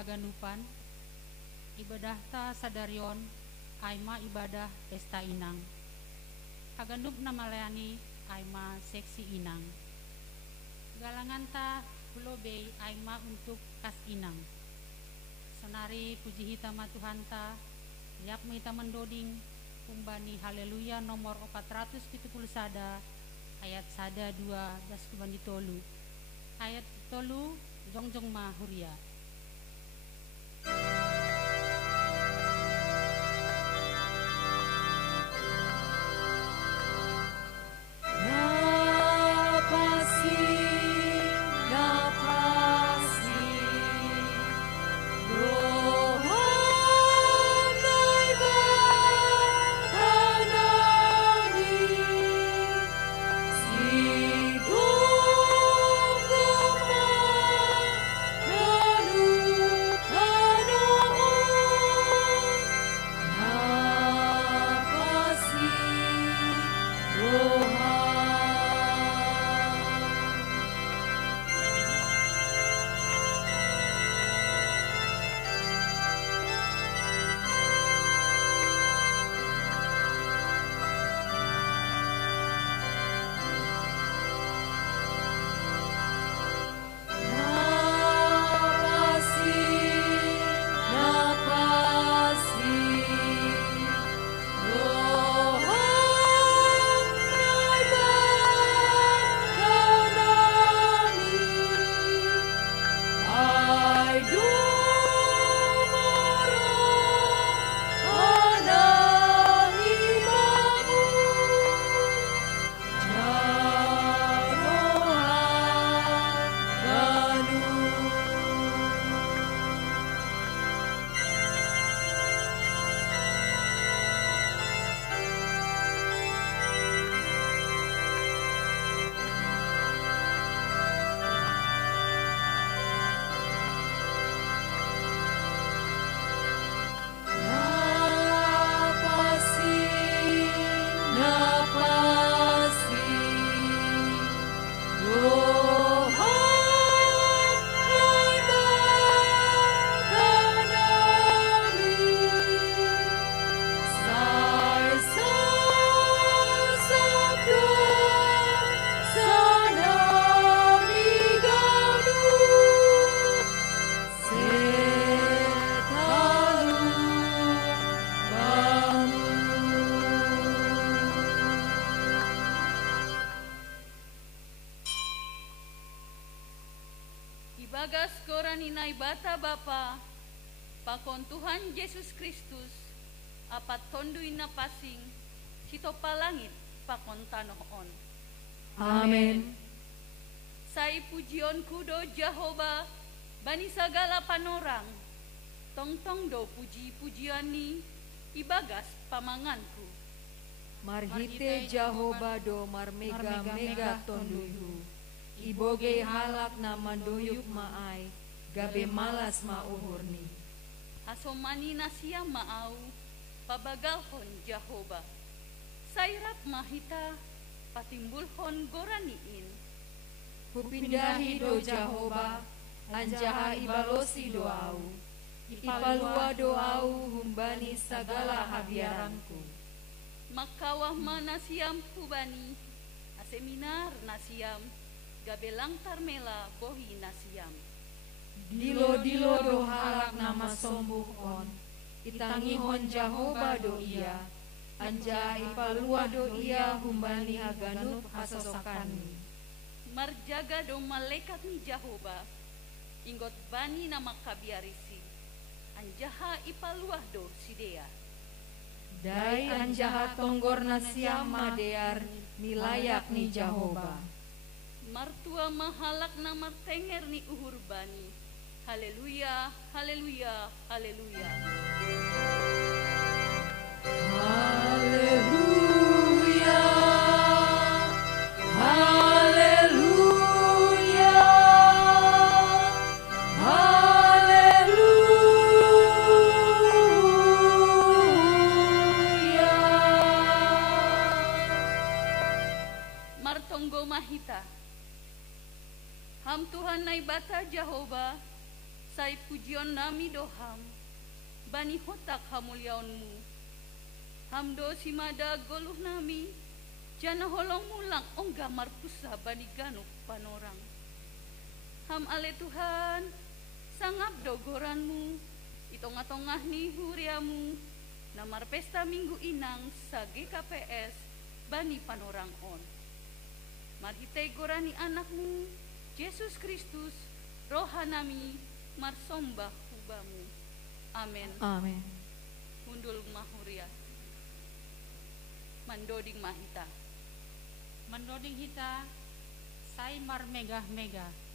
haganupan ibadah ta sadarion aima ibadah pesta inang haganup na malayani aima seksi inang galangan ta hulobe aima untuk kas inang sonari puji hitama Tuhan ta liap mita mendoding kumbani haleluya nomor 471 ayat sada 2 das kumbani tolu ayat tolu jongjong ma huria. Bagas koran inay bata bapa, pakon Tuhan Yesus Kristus, apat tonduin na pasing, sito palangit, pakon tanoon. Amen. Sa ipujion kudo Jehovah, bani sagala panorang, tongtong do puji-pujian ni, ibagas pamanganku. Marhite Jehovah do marmega-mega tonduyhu. Iboge halak na manduyuk maay, gabe malas mauhurni. Asomani na siya maaw, pabagalhon Jehovah. Sairap mahita, patimbulhon goraniin. Hupindahi do Jehovah, anjaha ibalosi doau. Ipalua doau humbani sagala habiaranku. Makawah mana siam hubani, aseminar na siam, gabelang tarmela bohi nasiam. Dilo-dilo do halak nama sombuhon, itangihon Jehovah do iya, anja ipalua do iya humbani haganup hasosokani. Marjaga do malaikat ni Jehovah, inggot bani nama kabiarisi, anjaha ipaluah do sidea. Dai anjaha tonggor nasiam madear nilayak ni Jehovah. Martua mahalak na martenger ni uhur bani. Haleluya, haleluya, haleluya. Haleluya, haleluya, haleluya. Martonggo mahita. Ham Tuhan na ibata Jehovah, sai pujion nami doham, bani hotak hamuliaonmu. Hamdo simada goluh nami, jana holong mulang ongga marpusa bani ganuk panorang. Ham ale Tuhan, sangap dogoranmu, itongah-tongah ni huriamu, namar pesta minggu inang sa GKPS bani panorang on. Marhitei gorani anakmu, Yesus Kristus, rohanami, marsombah hubamu. Amen. Amin. Hundul mahuria. Mandoding mahita. Mandoding hita, sai mar megah-megah.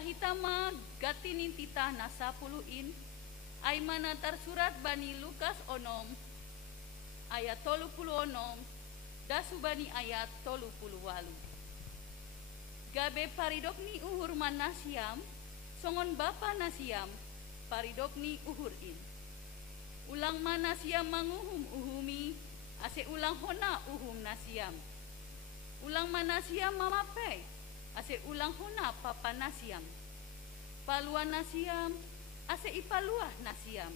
Hitama gatinin titah na 10 ay manatar surat bani Lukas onom ayat 36 dasu bani ayat 38. Gabe paridok ni uhur manasiam songon bapa nasiam paridok ni uhurin. Ulang manasiam manguhum uhumi ase ulang hona uhum nasiam. Ulang manasiam mamape ase ulang hona papa nasiam. Paluan nasiam ase ipaluah nasiam.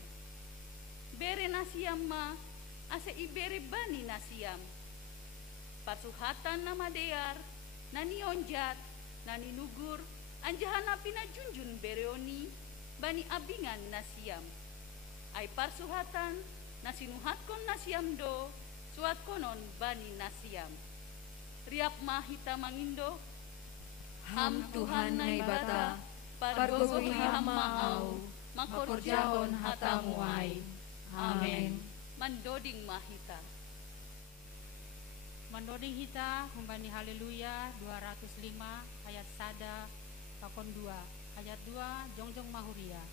Bere nasiam ma ase ibere bani nasiam. Pasuhatan nama dear nani onjat nani nugur anjahana pina junjun bereoni bani abingan nasiam. Ai parsuhatan nasinuhatkon nasiam do suat konon bani nasiam. Riap mahita mangindo Ham Tuhan nai bata, pargogohi ham maau, makorjahon hatamu ai. Amin. Mandoding mahita. Mandoding hita humbani haleluya 205 ayat sada pakon 2 ayat 2 jongjong mahuria.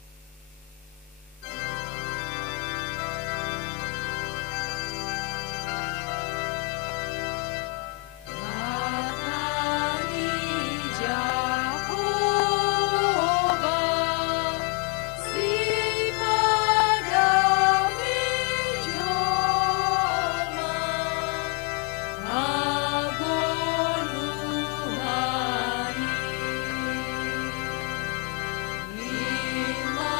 Lima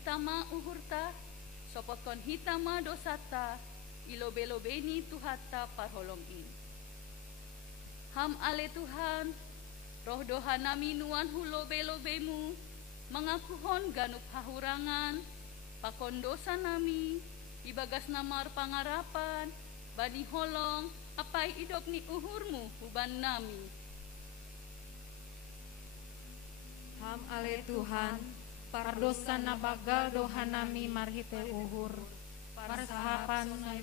hitama uhurta, sopotkon hitama dosata, ilobe-lobeni tuhata parholongin. Ham ale Tuhan, roh dohanami nuan hulobe-lobemu, mengakuhon ganup hahurangan, pakon dosa nami, ibagas namar pangarapan, bani holong, apai idop ni uhurmu huban nami. Ham ale Tuhan, Pardosa na bagal dohanami marhite uhur, parsahapan sunay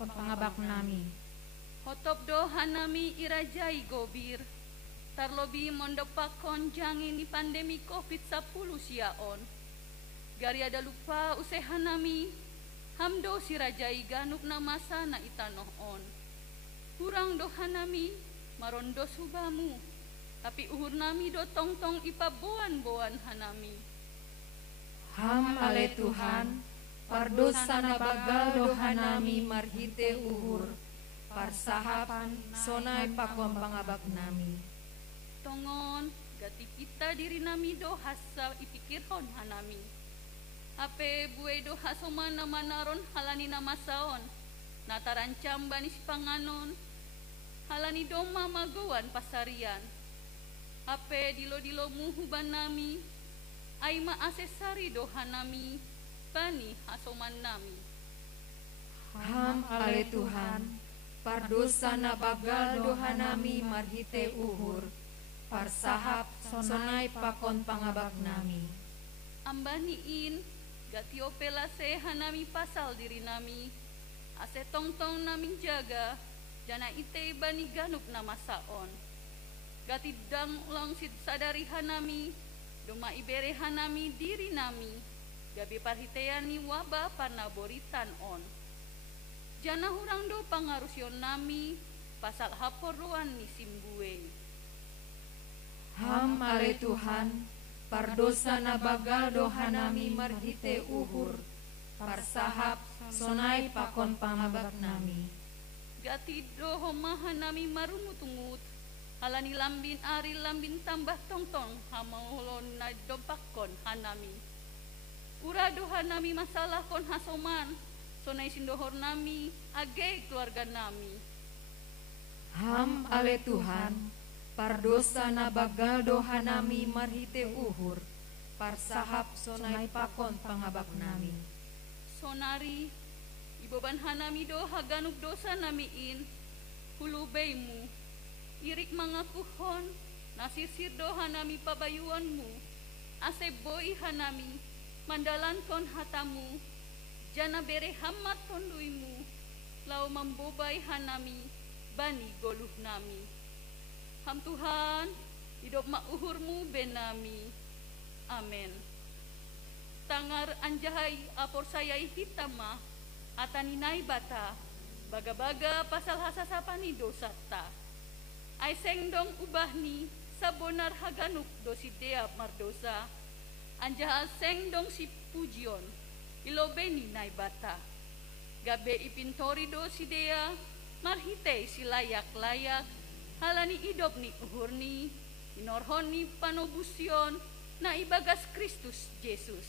kon pangabak nami. Hotop dohanami irajai gobir, tarlobi mondopakon jangi ni pandemi COVID-10 siaon. Gari ada lupa usehanami, hamdo sirajai ganup na masa na itanohon. Kurang dohanami, marondo subamu, tapi uhur nami do tong-tong ipaboan-boan hanami. Ham ale Tuhan, pardosa na bagal dohanami marhite uhur, parsahapan sonay pakon pangabak nami. Tongon, gati kita diri nami do hasa ipikirhon hanami. Ape buwe do hasoman na manaron halani na masaon, natarancam bani si panganon, halani do mamagoan pasarian. Ape dilo-dilo muhuban nami, ay maasesari dohanami, bani hasoman nami. Ham ale Tuhan, pardosa na bagal dohanami marhite uhur, parsahap sonay pakon pangabak nami. Ambaniin, gatiopela hanami pasal diri nami, ase tongtong namin jaga, jana ite bani ganup na masaon. Gatidang ulang sadari hanami, doma ibere hanami diri nami, gabi parhitean ni wabah panaboritan on. Jana hurang do pangarusyon nami, pasal haporuan ni simbue. Ham ale Tuhan, pardosa na bagal dohanami marhite uhur, parsahap sonay pakon pangabak nami. Gati do homahan nami marumutungut, halani lambin ari lambin tambah tongtong hamahulon na dompakon hanami. Urado hanami masalah kon hasoman, sonay sindohor nami, age keluarga nami. Ham ale Tuhan, pardosa na bagal dohanami marhite uhur, parsahap sonay pakon pangabak nami. Sonari, iboban hanami do haganuk dosa namiin, hulubeimu, irik mangakuhon, nasisir do hanami pabayuanmu, ase boi hanami, mandalankon hatamu, jana bere hamat tonduimu, lau membobay hanami, bani goluh nami. Ham Tuhan, hidup mauhurmu benami. Amen. Tangar anjahai apor sayai hitama, ataninai bata, baga-baga pasal hasasapani dosata. Ay sengdong ubahni sabonar haganuk dosi dea mardosa, anjaha sengdong si pujion, ilobeni nai bata. Gabe ipintori dosi dea, marhite si layak-layak, halani idop ni uhurni, inorhoni panobusion, na ibagas Kristus Yesus.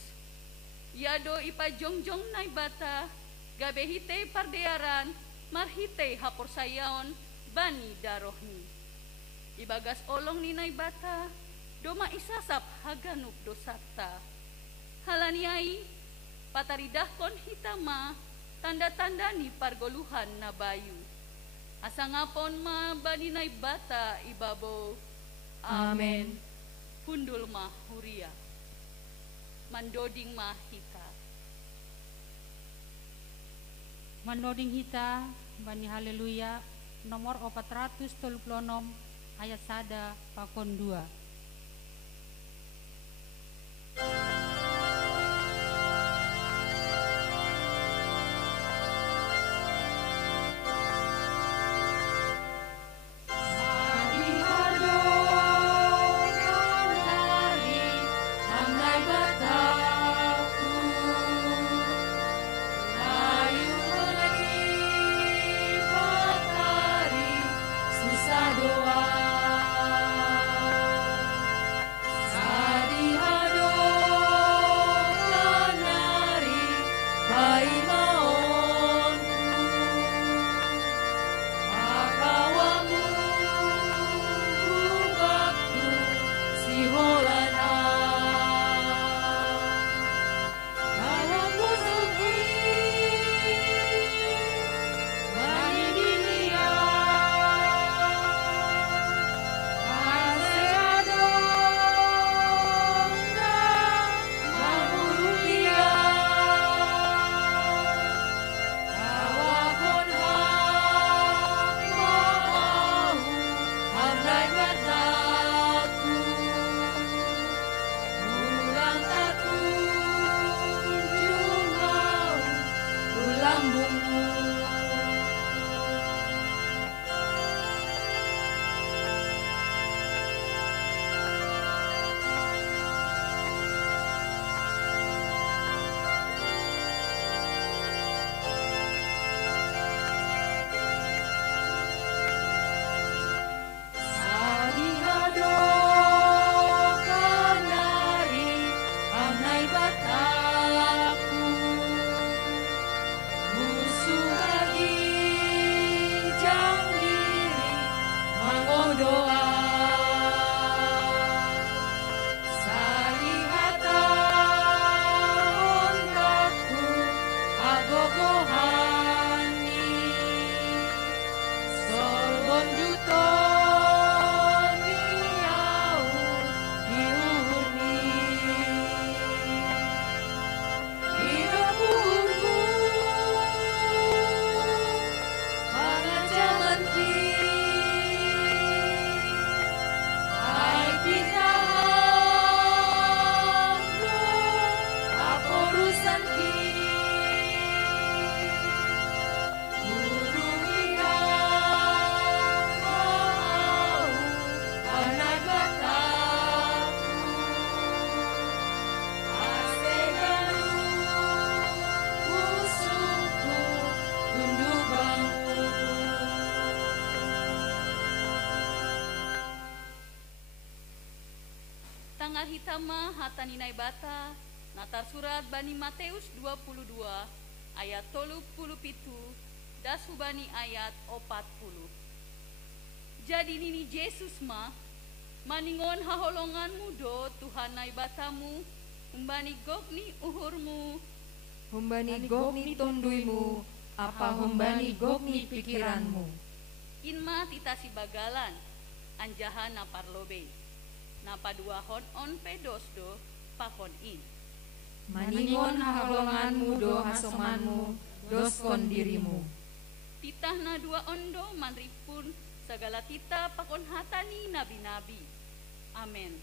Yado ipajongjong nai bata, gabe hite pardearan, marhite hapor sayaon, bani darohni. Ibagas olong ni nai bata, doma isasap haganuk dosata. Halaniai, pataridahkon hitama, tanda-tanda ni pargoluhan na bayu. Asangapon ma bani nai bata ibabo. Amen. Hundul ma huria. Mandoding ma hita. Mandoding hita, bani haleluya, nomor 436 ayat 1 pakon 2. manangar hitama hatani naibata natar surat bani Matius 22 ayat 37 das hubani ayat 40. Jadi nini Yesus mah maningon haholongan mudo Tuhan naibatamu humbani gokni uhurmu Humbani gokni tonduimu, apa humbani gokni pikiranmu. inma titasi bagalan anjaha na parlobe na paduahon on pedosdo pakon in Maningon haholonganmu do hasomanmu, doskon dirimu. titah na dua ondo manripun segala tita pakon hatani nabi-nabi amen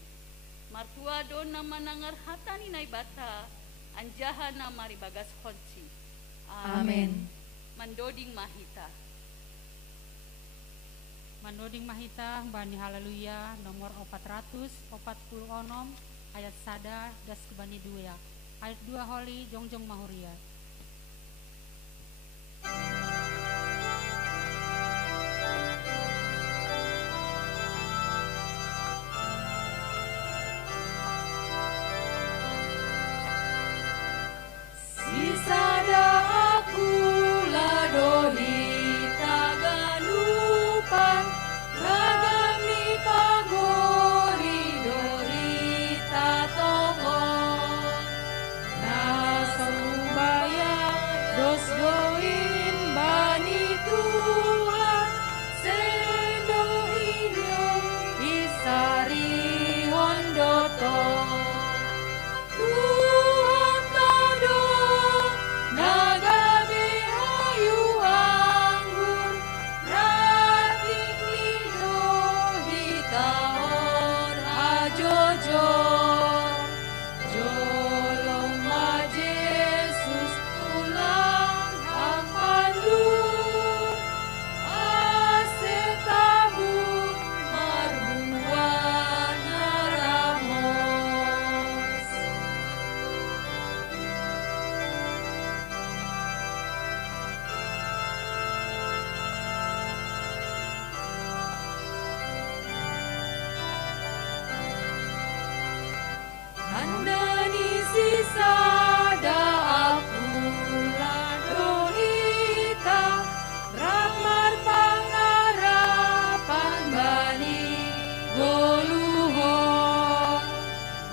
martua do na manangar hatani naibata anjaha na maribagas honci Amen. mandoding mahita. Mandoding mahita bani haleluya nomor 446 ayat sada das kebani 2 ayat 2 holi jongjong mahuria. Sisada aku ladoli tagalupan, ragami pagori dori tatongon. Nasubaya dos goin bani Tuhan, sendo inyo isari hondoto. Tuhan todo nagabe ayu anggur, ratik nido hitahon ajojor. Jolong ma Jesus ulang ang pandur, ase tabung marbuan naramos. Andani sisada aku ladolita, ramar pangarapan bani goluhon.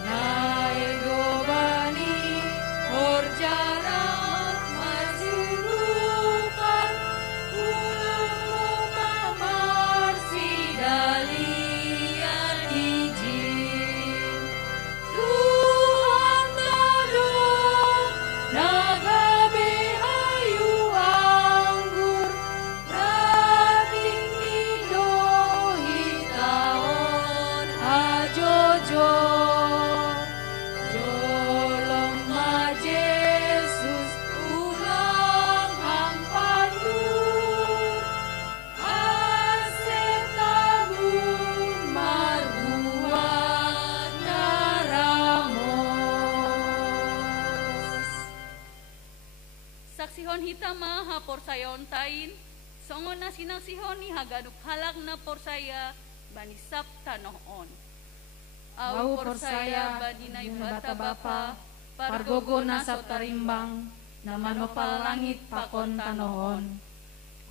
Naego bani horjaran masurupan, ulung mamar sidalian ijin. Tuhan tolong nagabe ayu anggur, rating nido hitahon ajojor. Jolong ma Jesus ulang ang pandur, ase tabun marbuan naramos. Saksihon hitama ha porsayon tain songon na sinaksihon ni hagaduk halak na porsaya bani sabta noon. Au porsaya bani na bata bapa, pargogo na sa tarimbang, na manopal langit pakon tanohon.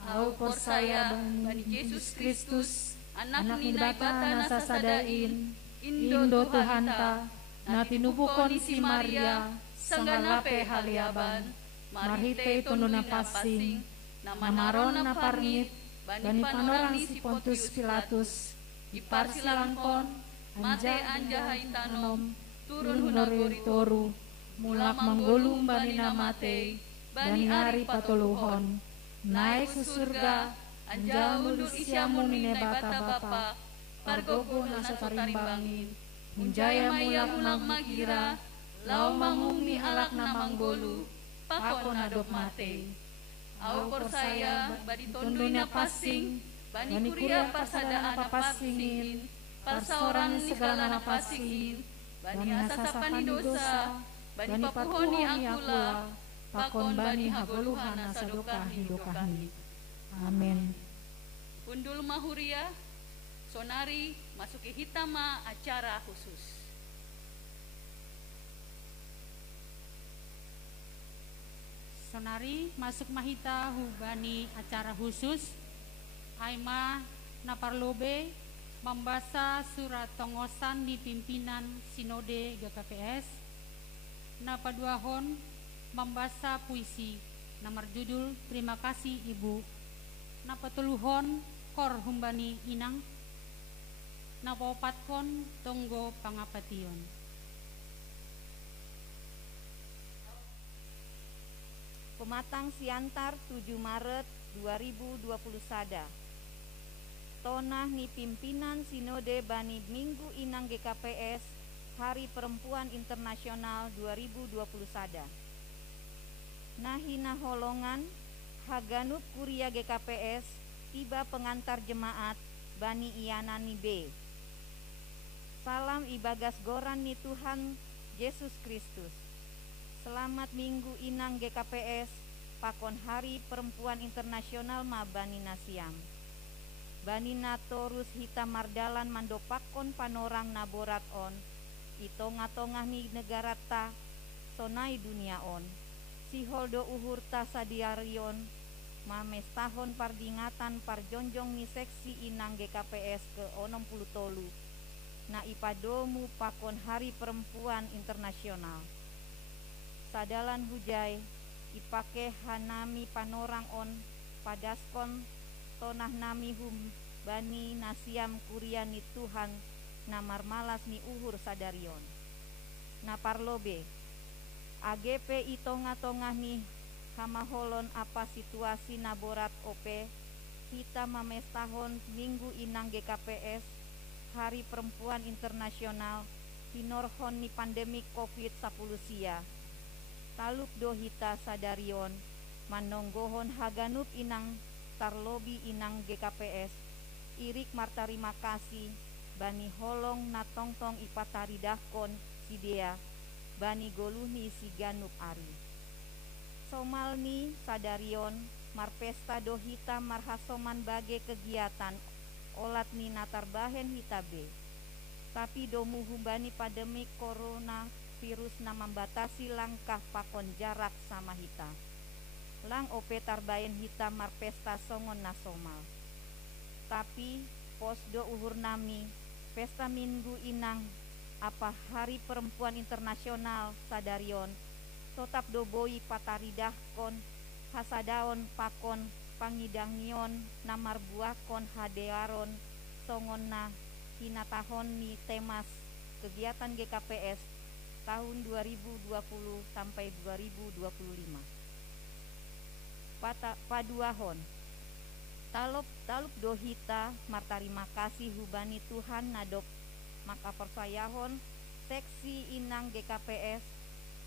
Au porsaya bani Jesus Kristus, anak ni bata na sasadain, Indo Tuhanta, na tinubukon si Maria, sangganape haliaban, marhite tono na pasing, na manaron na parngit, bani panorang si Pontius Pilatus, iparsilangkon, mate anjahay tanom, turun hunagori toru, mulak manggulung bani namate, bani ari patuluhon, naik ke surga, anjal mundur isyamu nine bata-bapa, pargogo nasa tarimbangin, munjaya mulak magira, lau mangumi alak na manggolu, pakon adop mate. Au porsaya, badi tondoi na pasing, bani kuria pasada apa pasingin, parsaoran segala na pasingin, bani asasapan dosa, bani papuhoni akula, pakon bani hagoluhan asadoka hidokahni. Amin. Undul mahuria, sonari masuki hitama acara khusus. Sonari masuk mahita hubani acara khusus Aima naparlobe membaca surat tongosan di pimpinan Sinode GKPS napaduahon membaca puisi nomor judul Terima Kasih Ibu napatuluhon kor humbani inang napapatkon tonggo pangapation. Pematang Siantar 7 Maret 2020 sada. Tonah ni pimpinan Sinode Bani Minggu Inang GKPS Hari Perempuan Internasional 2020 sada. Nahina holongan Haganup Kuria GKPS tiba pengantar jemaat Bani Ianani B. Salam ibagas goran ni Tuhan Yesus Kristus. Selamat Minggu Inang GKPS Pakon Hari Perempuan Internasional ma Bani Nasiam. Bani Natorus Hita Mardalan mandopakon panorang naborat on. Itonga-tongah ni negara ta sonai dunia on. Si holdo uhur ta sadiarion mamestahon pardingatan parjonjong ni seksi Inang GKPS ke 60 tolu. Na ipadomu pakon Hari Perempuan Internasional. Sadalan hujai ipake hanami panorang on padaskon tonah nami hum Bani Nasiam Kuria ni Tuhan namar malas ni uhur sadarion. Na parlobe AGP itonga-tongah ni hamaholon apa situasi naborat OP kita mamestahon Minggu Inang GKPS Hari Perempuan Internasional hinorhon ni pandemik COVID-10 sia. Taluk dohita sadarion manonggohon haganup inang tarlobi inang GKPS irik martarima kasih bani holong natongtong ipataridahkon sidea bani goluhni si ganup ari. Somalni sadarion marpesta dohita marhasoman bage kegiatan olat ni natarbahen hitabe. Tapi domu humbani pandemik corona virus na membatasi langkah pakon jarak sama hita. Lang ope tarbayen hita marpesta songon nasomal. Tapi posdo uhur nami pesta Minggu Inang apa Hari Perempuan Internasional sadarion tetap doboi pataridahkon hasadaon pakon pangidangion namar buahkon hadearon songon na hinatahon ni temas kegiatan GKPS tahun 2020 sampai 2025. Paduahon talup dohita martarima kasih hubani Tuhan nadop maka persayahon seksi Inang GKPS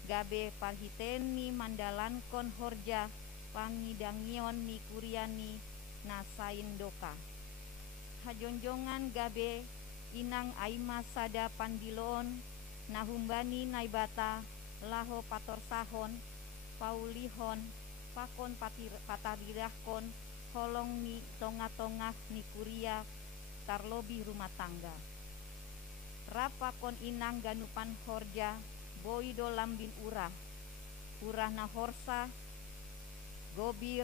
gabe parhiteni mandalankon horja pangidangion ni kuriani nasain doka. Hajonjongan gabe Inang Aima sada pandilon nahumbani naibata laho patorsahon paulihon pakon patarirahkon holong ni tonga-tongah ni kuria tarlobi rumah tangga. Rapakon Inang ganupan horja boido lambin urah na horsa gobir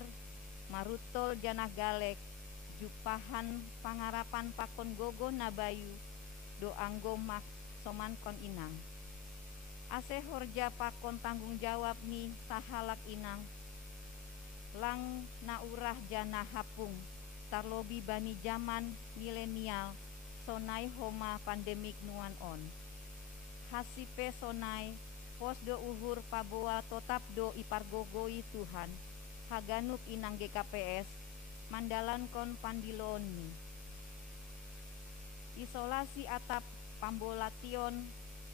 marutol janah galek jupahan pangarapan pakon gogo nabayu do anggo mak soman kon Inang. Ase horja pakon tanggung jawab ni sahalak Inang. Lang na urah jana hapung tarlobi bani zaman milenial sonai homa pandemik nuan on. Hasipe sonai posdo uhur paboa totap do ipargogoi Tuhan haganup Inang GKPS mandalan kon pandilon ni. Isolasi atap pambolation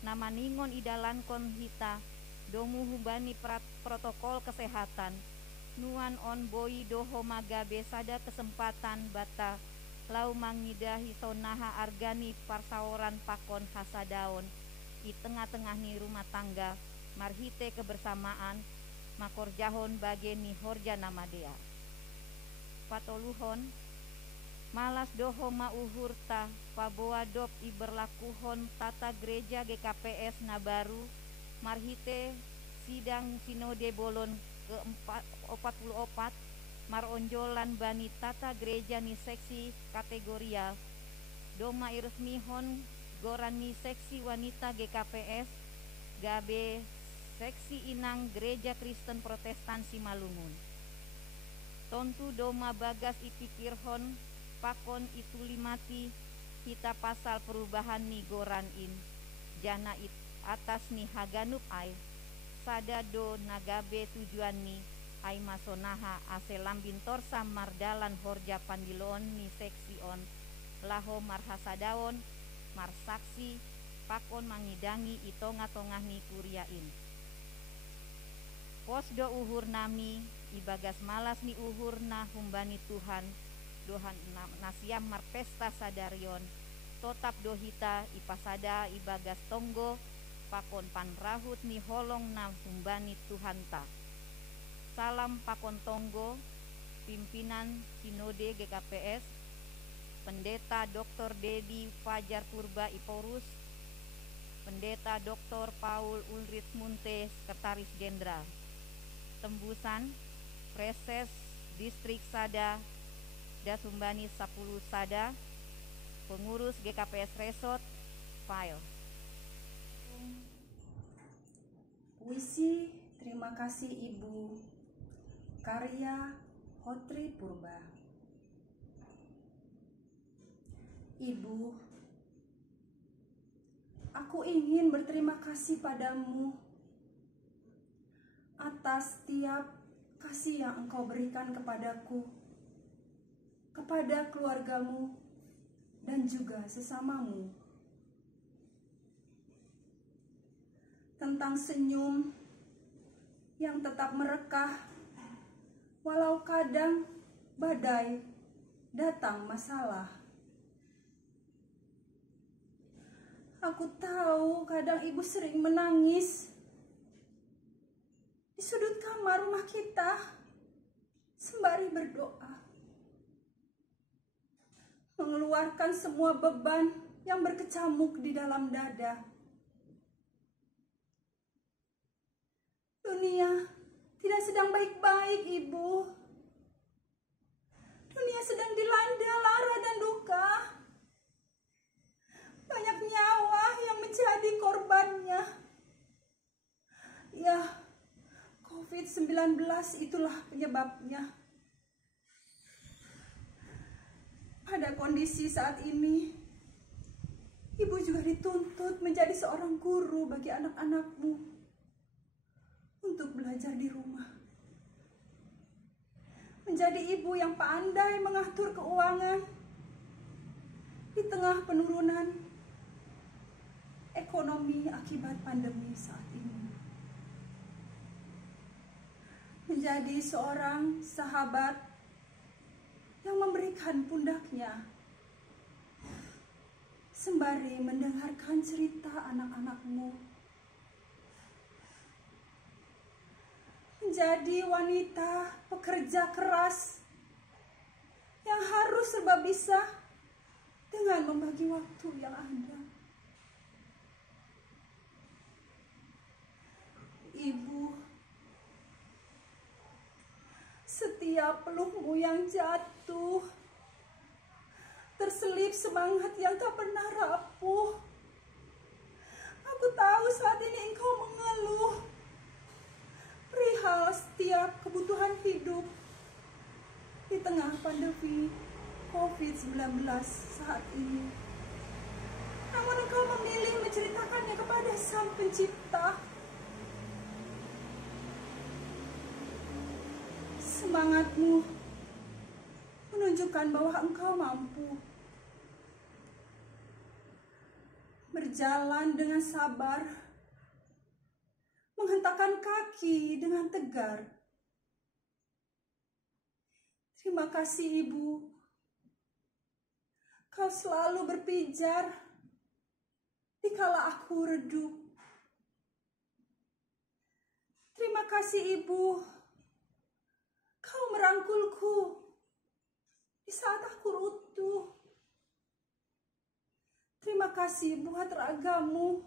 namaningon idalan kon hita domu hubani protokol kesehatan nuan on boi doho magabe sada kesempatan bata lau mangidahi sonaha argani parsaoran pakon hasadaon i tengah-tengah ni rumah tangga marhite kebersamaan makorjahon bage ni horja namadea. Patoluhon malas doho mauhurta paboa dop iberlakuhon tata gereja GKPS na baru marhite sidang sinode bolon ke-44 maronjolan bani tata gereja ni seksi kategorial doma iresmihon goran ni seksi wanita GKPS gabe seksi inang gereja Kristen Protestan Simalungun tontu doma bagas ipikirhon pakon itu limati kita pasal perubahan ni goran in jana it atas ni haganup ai sadado nagabe tujuan ni ai masonaha ase lambin torsa mardalan horja pandiloon ni seksi on laho marhasadaon marsaksi pakon mangidangi itonga-tongah ni kuriain posdo uhur nami ibagas malas ni uhur na humbani Tuhan dohan nasiam marpesta sadarion totap dohita ipasada ibagas tonggo pakon panrahut ni holong na humbani Tuhan ta salam pakon tonggo pimpinan sinode GKPS Pendeta Dr. Dedi Fajar Purba Iporus Pendeta Dr. Paul Ulrich Munte Sekretaris Jenderal tembusan Preses Distrik Sada Dasumbani 10 Sada pengurus GKPS Resort file puisi terima kasih Ibu karya Hotri Purba. Ibu, aku ingin berterima kasih padamu atas setiap kasih yang Engkau berikan kepadaku, kepada keluargamu, dan juga sesamamu. Tentang senyum yang tetap merekah, walau kadang badai datang masalah. Aku tahu kadang Ibu sering menangis di sudut kamar rumah kita sembari berdoa, mengeluarkan semua beban yang berkecamuk di dalam dada. Dunia tidak sedang baik-baik, Ibu. Dunia sedang dilanda lara dan duka. Banyak nyawa yang menjadi korbannya. Ya, COVID-19 itulah penyebabnya. Pada kondisi saat ini, Ibu juga dituntut menjadi seorang guru bagi anak-anakmu untuk belajar di rumah. Menjadi ibu yang pandai mengatur keuangan di tengah penurunan ekonomi akibat pandemi saat ini. Menjadi seorang sahabat yang memberikan pundaknya sembari mendengarkan cerita anak-anakmu. Menjadi wanita pekerja keras yang harus serba bisa dengan membagi waktu yang ada. Ibu, setiap pelukmu yang jatuh, terselip semangat yang tak pernah rapuh. Aku tahu saat ini engkau mengeluh perihal setiap kebutuhan hidup di tengah pandemi COVID-19 saat ini. Namun engkau memilih menceritakannya kepada Sang Pencipta. Semangatmu menunjukkan bahwa engkau mampu berjalan dengan sabar, menghentakkan kaki dengan tegar. Terima kasih Ibu, kau selalu berpijar dikala aku redup. Terima kasih Ibu, kau merangkulku di saat aku runtuh. Terima kasih buat ragamu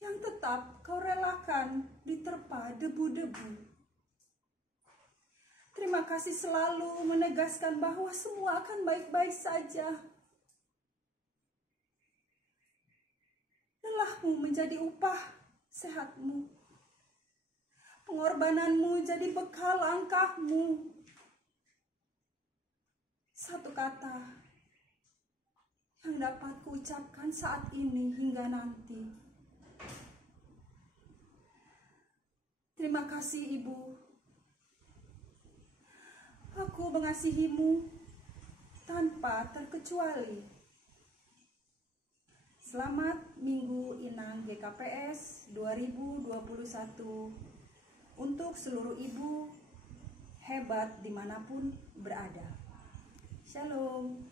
yang tetap kau relakan diterpa debu-debu. Terima kasih selalu menegaskan bahwa semua akan baik-baik saja. Lelahmu menjadi upah sehatmu. Pengorbananmu jadi bekal langkahmu. Satu kata yang dapat kuucapkan saat ini hingga nanti. Terima kasih, Ibu. Aku mengasihimu tanpa terkecuali. Selamat Minggu Inang GKPS 2021 untuk seluruh ibu hebat dimanapun berada. Shalom.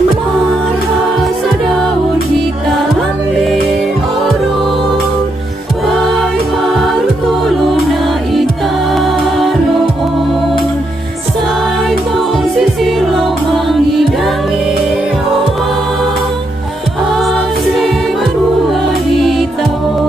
Marhasa daun kita lambing orang, baik baru tolong na itanoon, say tong sisilo manghidangi orang, ase berbuah itaon.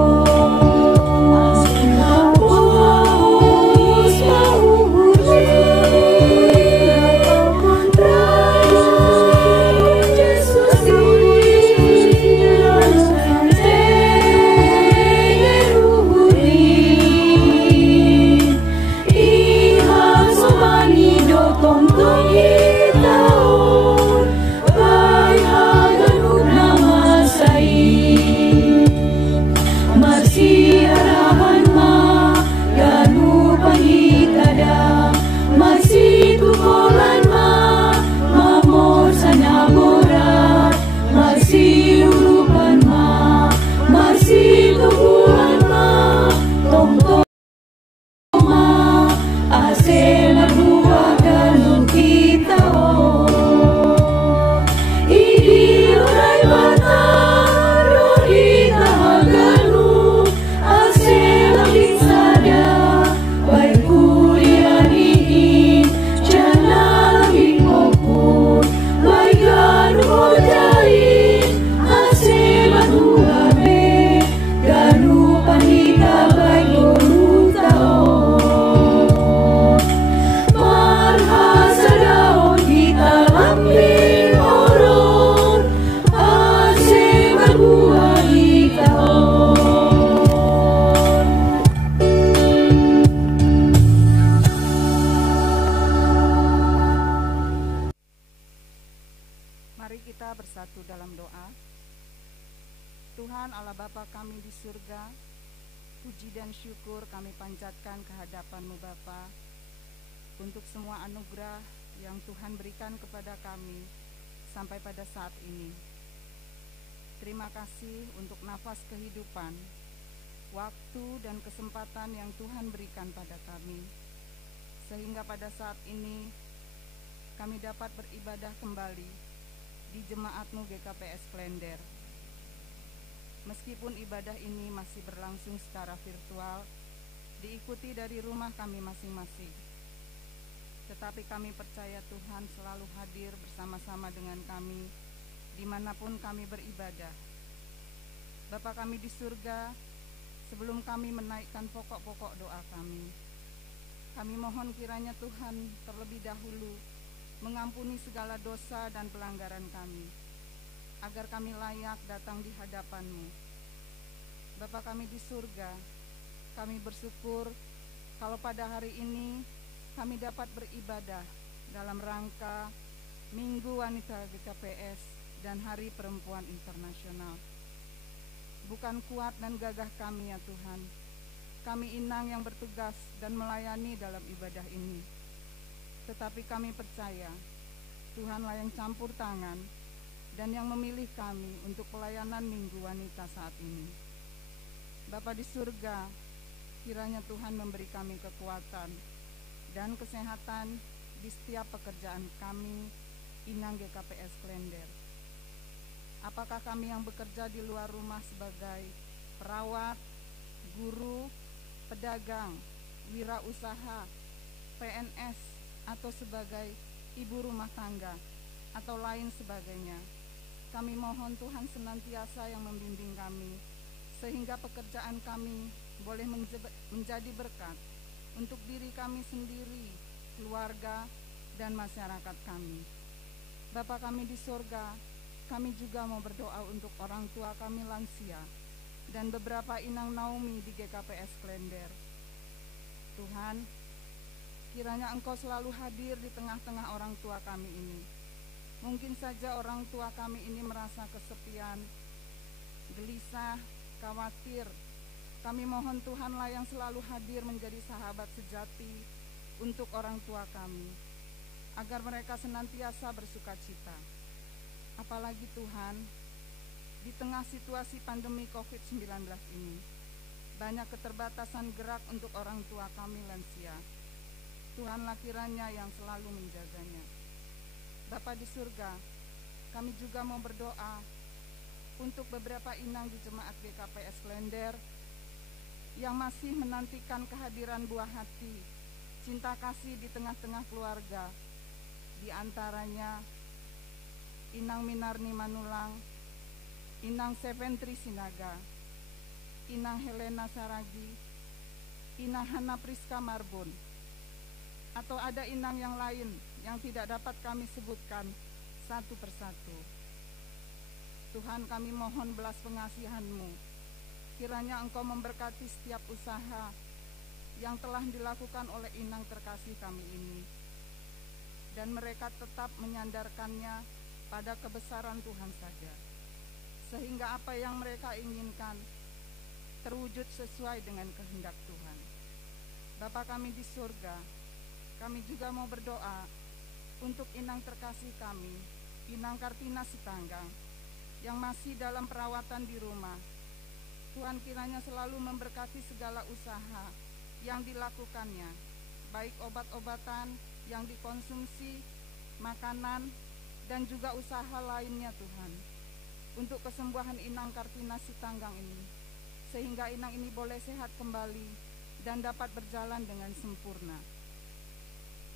Tuhan Allah Bapa kami di surga, puji dan syukur kami panjatkan kehadapan-Mu Bapa untuk semua anugerah yang Tuhan berikan kepada kami sampai pada saat ini. Terima kasih untuk nafas kehidupan, waktu dan kesempatan yang Tuhan berikan pada kami, sehingga pada saat ini kami dapat beribadah kembali di Jemaat-Mu GKPS Klender. Meskipun ibadah ini masih berlangsung secara virtual, diikuti dari rumah kami masing-masing, tetapi kami percaya Tuhan selalu hadir bersama-sama dengan kami dimanapun kami beribadah. Bapa kami di surga, sebelum kami menaikkan pokok-pokok doa kami mohon kiranya Tuhan terlebih dahulu mengampuni segala dosa dan pelanggaran kami, agar kami layak datang di hadapan-Mu. Bapa kami di surga, kami bersyukur kalau pada hari ini kami dapat beribadah dalam rangka Minggu Wanita GKPS dan Hari Perempuan Internasional. Bukan kuat dan gagah kami ya Tuhan, kami inang yang bertugas dan melayani dalam ibadah ini. Tetapi kami percaya Tuhanlah yang campur tangan dan yang memilih kami untuk pelayanan Minggu Wanita saat ini. Bapa di surga, kiranya Tuhan memberi kami kekuatan dan kesehatan di setiap pekerjaan kami, Inang GKPS Klender. Apakah kami yang bekerja di luar rumah sebagai perawat, guru, pedagang, wirausaha, PNS, atau sebagai ibu rumah tangga, atau lain sebagainya. Kami mohon Tuhan senantiasa yang membimbing kami, sehingga pekerjaan kami boleh menjadi berkat untuk diri kami sendiri, keluarga, dan masyarakat kami. Bapa kami di surga, kami juga mau berdoa untuk orang tua kami lansia dan beberapa inang Naomi di GKPS Klender. Tuhan, kiranya Engkau selalu hadir di tengah-tengah orang tua kami ini. Mungkin saja orang tua kami ini merasa kesepian, gelisah, khawatir. Kami mohon Tuhanlah yang selalu hadir menjadi sahabat sejati untuk orang tua kami, agar mereka senantiasa bersuka cita. Apalagi Tuhan, di tengah situasi pandemi COVID-19 ini, banyak keterbatasan gerak untuk orang tua kami lansia. Tuhanlah kiranya yang selalu menjaganya. Bapa di surga, kami juga mau berdoa untuk beberapa inang di jemaat GKPS Klender yang masih menantikan kehadiran buah hati, cinta kasih di tengah-tengah keluarga. Di antaranya Inang Minarni Manulang, Inang Seventri Sinaga, Inang Helena Saragi, Inang Hana Priska Marbun, atau ada inang yang lain yang tidak dapat kami sebutkan satu persatu. Tuhan, kami mohon belas pengasihan-Mu. Kiranya Engkau memberkati setiap usaha yang telah dilakukan oleh inang terkasih kami ini, dan mereka tetap menyandarkannya pada kebesaran Tuhan saja, sehingga apa yang mereka inginkan terwujud sesuai dengan kehendak Tuhan. Bapa kami di surga, kami juga mau berdoa untuk inang terkasih kami, Inang Kartina Sitanggang, yang masih dalam perawatan di rumah. Tuhan kiranya selalu memberkati segala usaha yang dilakukannya, baik obat-obatan yang dikonsumsi, makanan, dan juga usaha lainnya Tuhan, untuk kesembuhan Inang Kartina Sitanggang ini, sehingga inang ini boleh sehat kembali dan dapat berjalan dengan sempurna.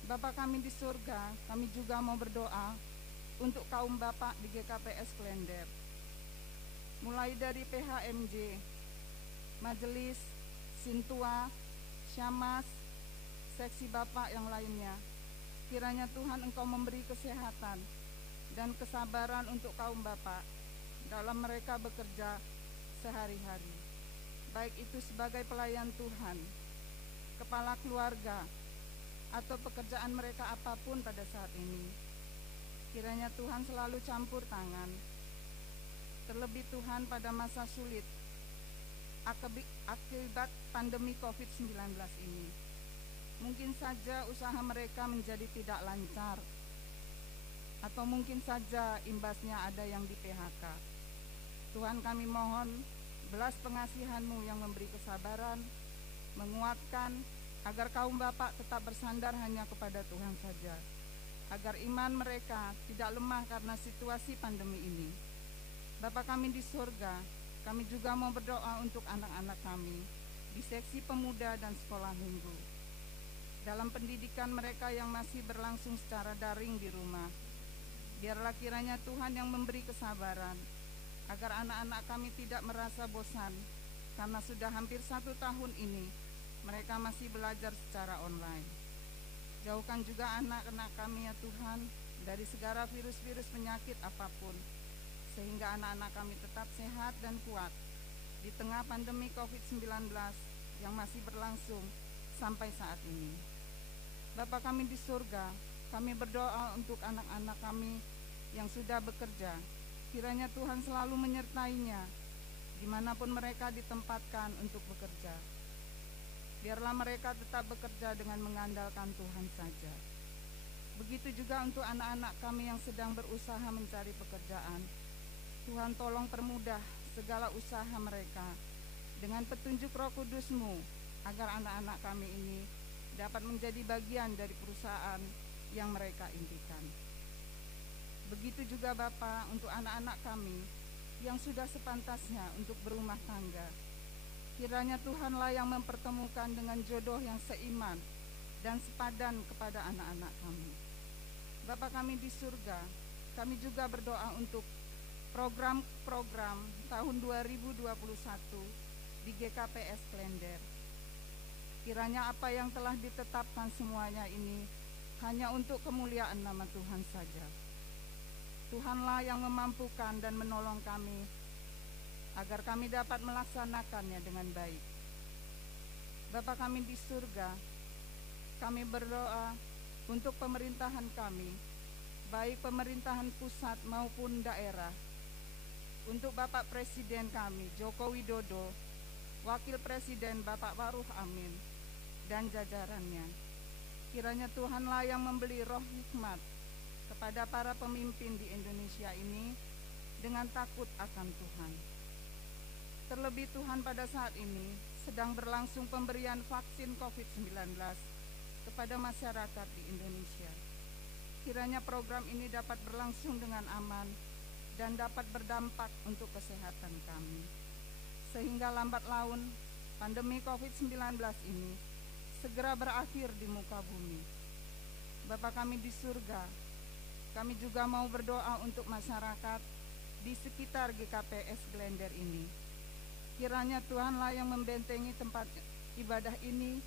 Bapa kami di surga, kami juga mau berdoa untuk kaum bapak di GKPS Klender, mulai dari PHMJ, Majelis, Sintua, Syamas, seksi bapak yang lainnya. Kiranya Tuhan Engkau memberi kesehatan dan kesabaran untuk kaum bapak dalam mereka bekerja sehari-hari, baik itu sebagai pelayan Tuhan, kepala keluarga, atau pekerjaan mereka apapun pada saat ini. Kiranya Tuhan selalu campur tangan, terlebih Tuhan pada masa sulit akibat pandemi COVID-19 ini. Mungkin saja usaha mereka menjadi tidak lancar, atau mungkin saja imbasnya ada yang di PHK. Tuhan, kami mohon belas pengasihan-Mu yang memberi kesabaran, menguatkan, agar kaum bapak tetap bersandar hanya kepada Tuhan saja, agar iman mereka tidak lemah karena situasi pandemi ini. Bapa kami di surga, kami juga mau berdoa untuk anak-anak kami di seksi pemuda dan sekolah minggu, dalam pendidikan mereka yang masih berlangsung secara daring di rumah. Biarlah kiranya Tuhan yang memberi kesabaran, agar anak-anak kami tidak merasa bosan, karena sudah hampir 1 tahun ini mereka masih belajar secara online. Jauhkan juga anak-anak kami ya Tuhan dari segala virus-virus penyakit apapun, sehingga anak-anak kami tetap sehat dan kuat di tengah pandemi COVID-19 yang masih berlangsung sampai saat ini. Bapa kami di surga, kami berdoa untuk anak-anak kami yang sudah bekerja. Kiranya Tuhan selalu menyertainya dimanapun mereka ditempatkan untuk bekerja. Biarlah mereka tetap bekerja dengan mengandalkan Tuhan saja. Begitu juga untuk anak-anak kami yang sedang berusaha mencari pekerjaan. Tuhan tolong permudah segala usaha mereka dengan petunjuk Roh Kudus-Mu, agar anak-anak kami ini dapat menjadi bagian dari perusahaan yang mereka impikan. Begitu juga Bapa untuk anak-anak kami yang sudah sepantasnya untuk berumah tangga. Kiranya Tuhanlah yang mempertemukan dengan jodoh yang seiman dan sepadan kepada anak-anak kami. Bapa kami di surga, kami juga berdoa untuk program-program tahun 2021 di GKPS Klender. Kiranya apa yang telah ditetapkan semuanya ini hanya untuk kemuliaan nama Tuhan saja. Tuhanlah yang memampukan dan menolong kami agar kami dapat melaksanakannya dengan baik. Bapa kami di surga, kami berdoa untuk pemerintahan kami, baik pemerintahan pusat maupun daerah, untuk Bapak Presiden kami, Joko Widodo, Wakil Presiden Bapak Ma'ruf Amin, dan jajarannya. Kiranya Tuhanlah yang memberi roh hikmat kepada para pemimpin di Indonesia ini dengan takut akan Tuhan. Terlebih Tuhan pada saat ini sedang berlangsung pemberian vaksin COVID-19 kepada masyarakat di Indonesia. Kiranya program ini dapat berlangsung dengan aman dan dapat berdampak untuk kesehatan kami. Sehingga lambat laun pandemi COVID-19 ini segera berakhir di muka bumi. Bapa kami di surga, kami juga mau berdoa untuk masyarakat di sekitar GKPS Klender ini. Kiranya Tuhanlah yang membentengi tempat ibadah ini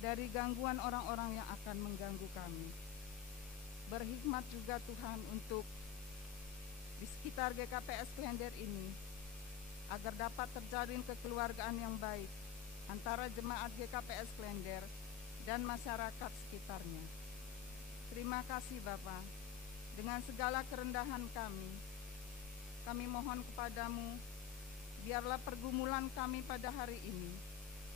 dari gangguan orang-orang yang akan mengganggu kami. Berhikmat juga Tuhan untuk di sekitar GKPS Klender ini, agar dapat terjalin kekeluargaan yang baik antara jemaat GKPS Klender dan masyarakat sekitarnya. Terima kasih Bapa. Dengan segala kerendahan kami mohon kepadamu, biarlah pergumulan kami pada hari ini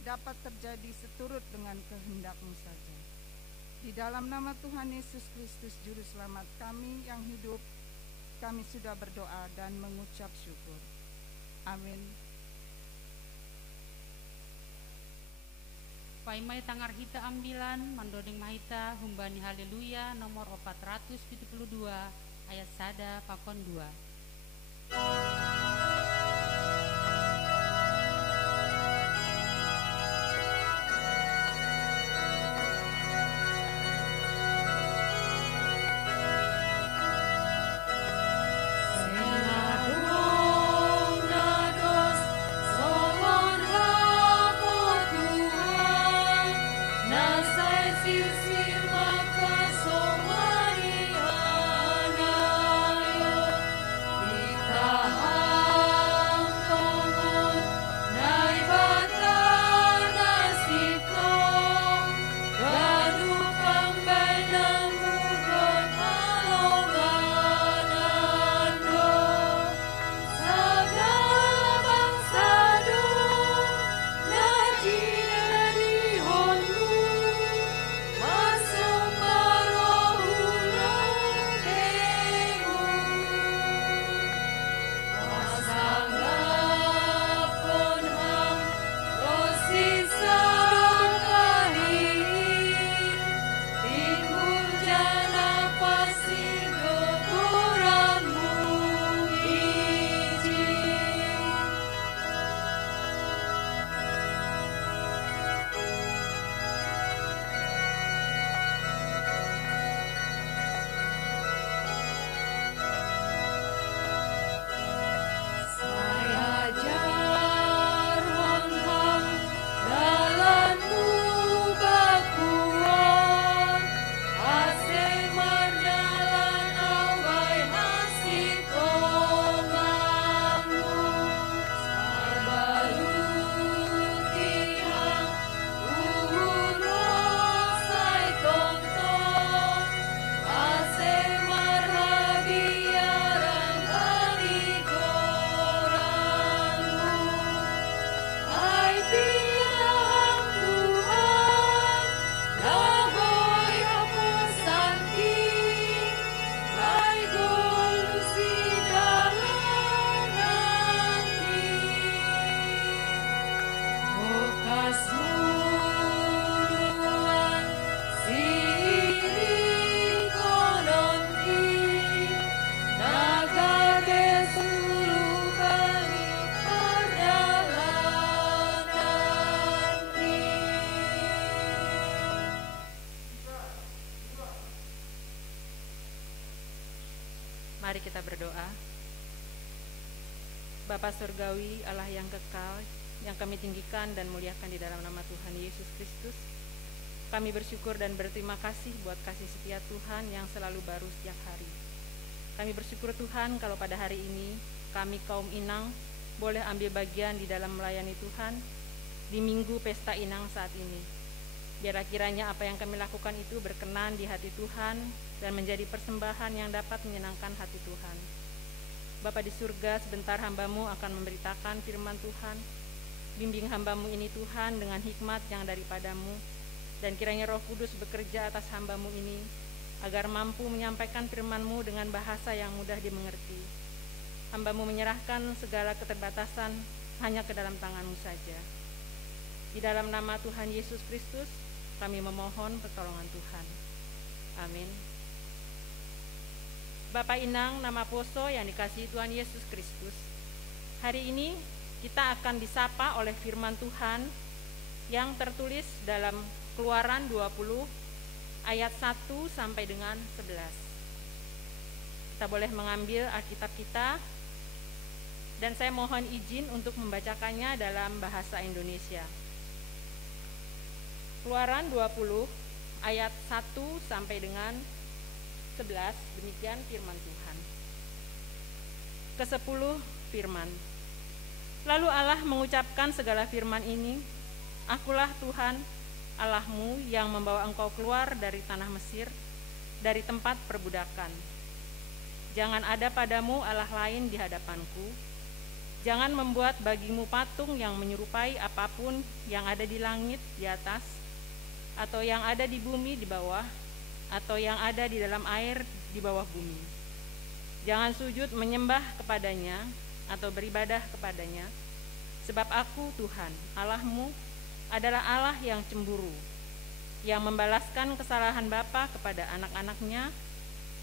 dapat terjadi seturut dengan kehendak-Mu saja. Di dalam nama Tuhan Yesus Kristus Juru Selamat kami yang hidup, kami sudah berdoa dan mengucap syukur. Amin. Paimai tangar hita ambilan, mandodeng mahita, humbani haleluya, nomor 472, ayat sada, pakon 2. Mari kita berdoa. Bapa Surgawi, Allah yang kekal, yang kami tinggikan dan muliakan di dalam nama Tuhan Yesus Kristus. Kami bersyukur dan berterima kasih buat kasih setia Tuhan yang selalu baru setiap hari. Kami bersyukur Tuhan kalau pada hari ini kami kaum Inang boleh ambil bagian di dalam melayani Tuhan di Minggu Pesta Inang saat ini. Biarlah kiranya apa yang kami lakukan itu berkenan di hati Tuhan dan menjadi persembahan yang dapat menyenangkan hati Tuhan. Bapa di surga, sebentar hamba-Mu akan memberitakan firman Tuhan. Bimbing hamba-Mu ini Tuhan dengan hikmat yang daripada-Mu, dan kiranya Roh Kudus bekerja atas hamba-Mu ini agar mampu menyampaikan firman-Mu dengan bahasa yang mudah dimengerti. Hamba-Mu menyerahkan segala keterbatasan hanya ke dalam tangan-Mu saja. Di dalam nama Tuhan Yesus Kristus kami memohon pertolongan Tuhan. Amin. Bapak Inang nama Poso yang dikasihi Tuhan Yesus Kristus, hari ini kita akan disapa oleh firman Tuhan yang tertulis dalam Keluaran 20 ayat 1 sampai dengan 11. Kita boleh mengambil Alkitab kita dan saya mohon izin untuk membacakannya dalam bahasa Indonesia. Keluaran 20 ayat 1 sampai dengan 11, demikian firman Tuhan. Ke-10 firman. Lalu Allah mengucapkan segala firman ini, Akulah Tuhan Allahmu yang membawa engkau keluar dari tanah Mesir, dari tempat perbudakan. Jangan ada padamu Allah lain di hadapanku. Jangan membuat bagimu patung yang menyerupai apapun yang ada di langit di atas, atau yang ada di bumi di bawah, atau yang ada di dalam air di bawah bumi. Jangan sujud menyembah kepadanya atau beribadah kepadanya, sebab Aku Tuhan Allahmu adalah Allah yang cemburu, yang membalaskan kesalahan bapa kepada anak-anaknya,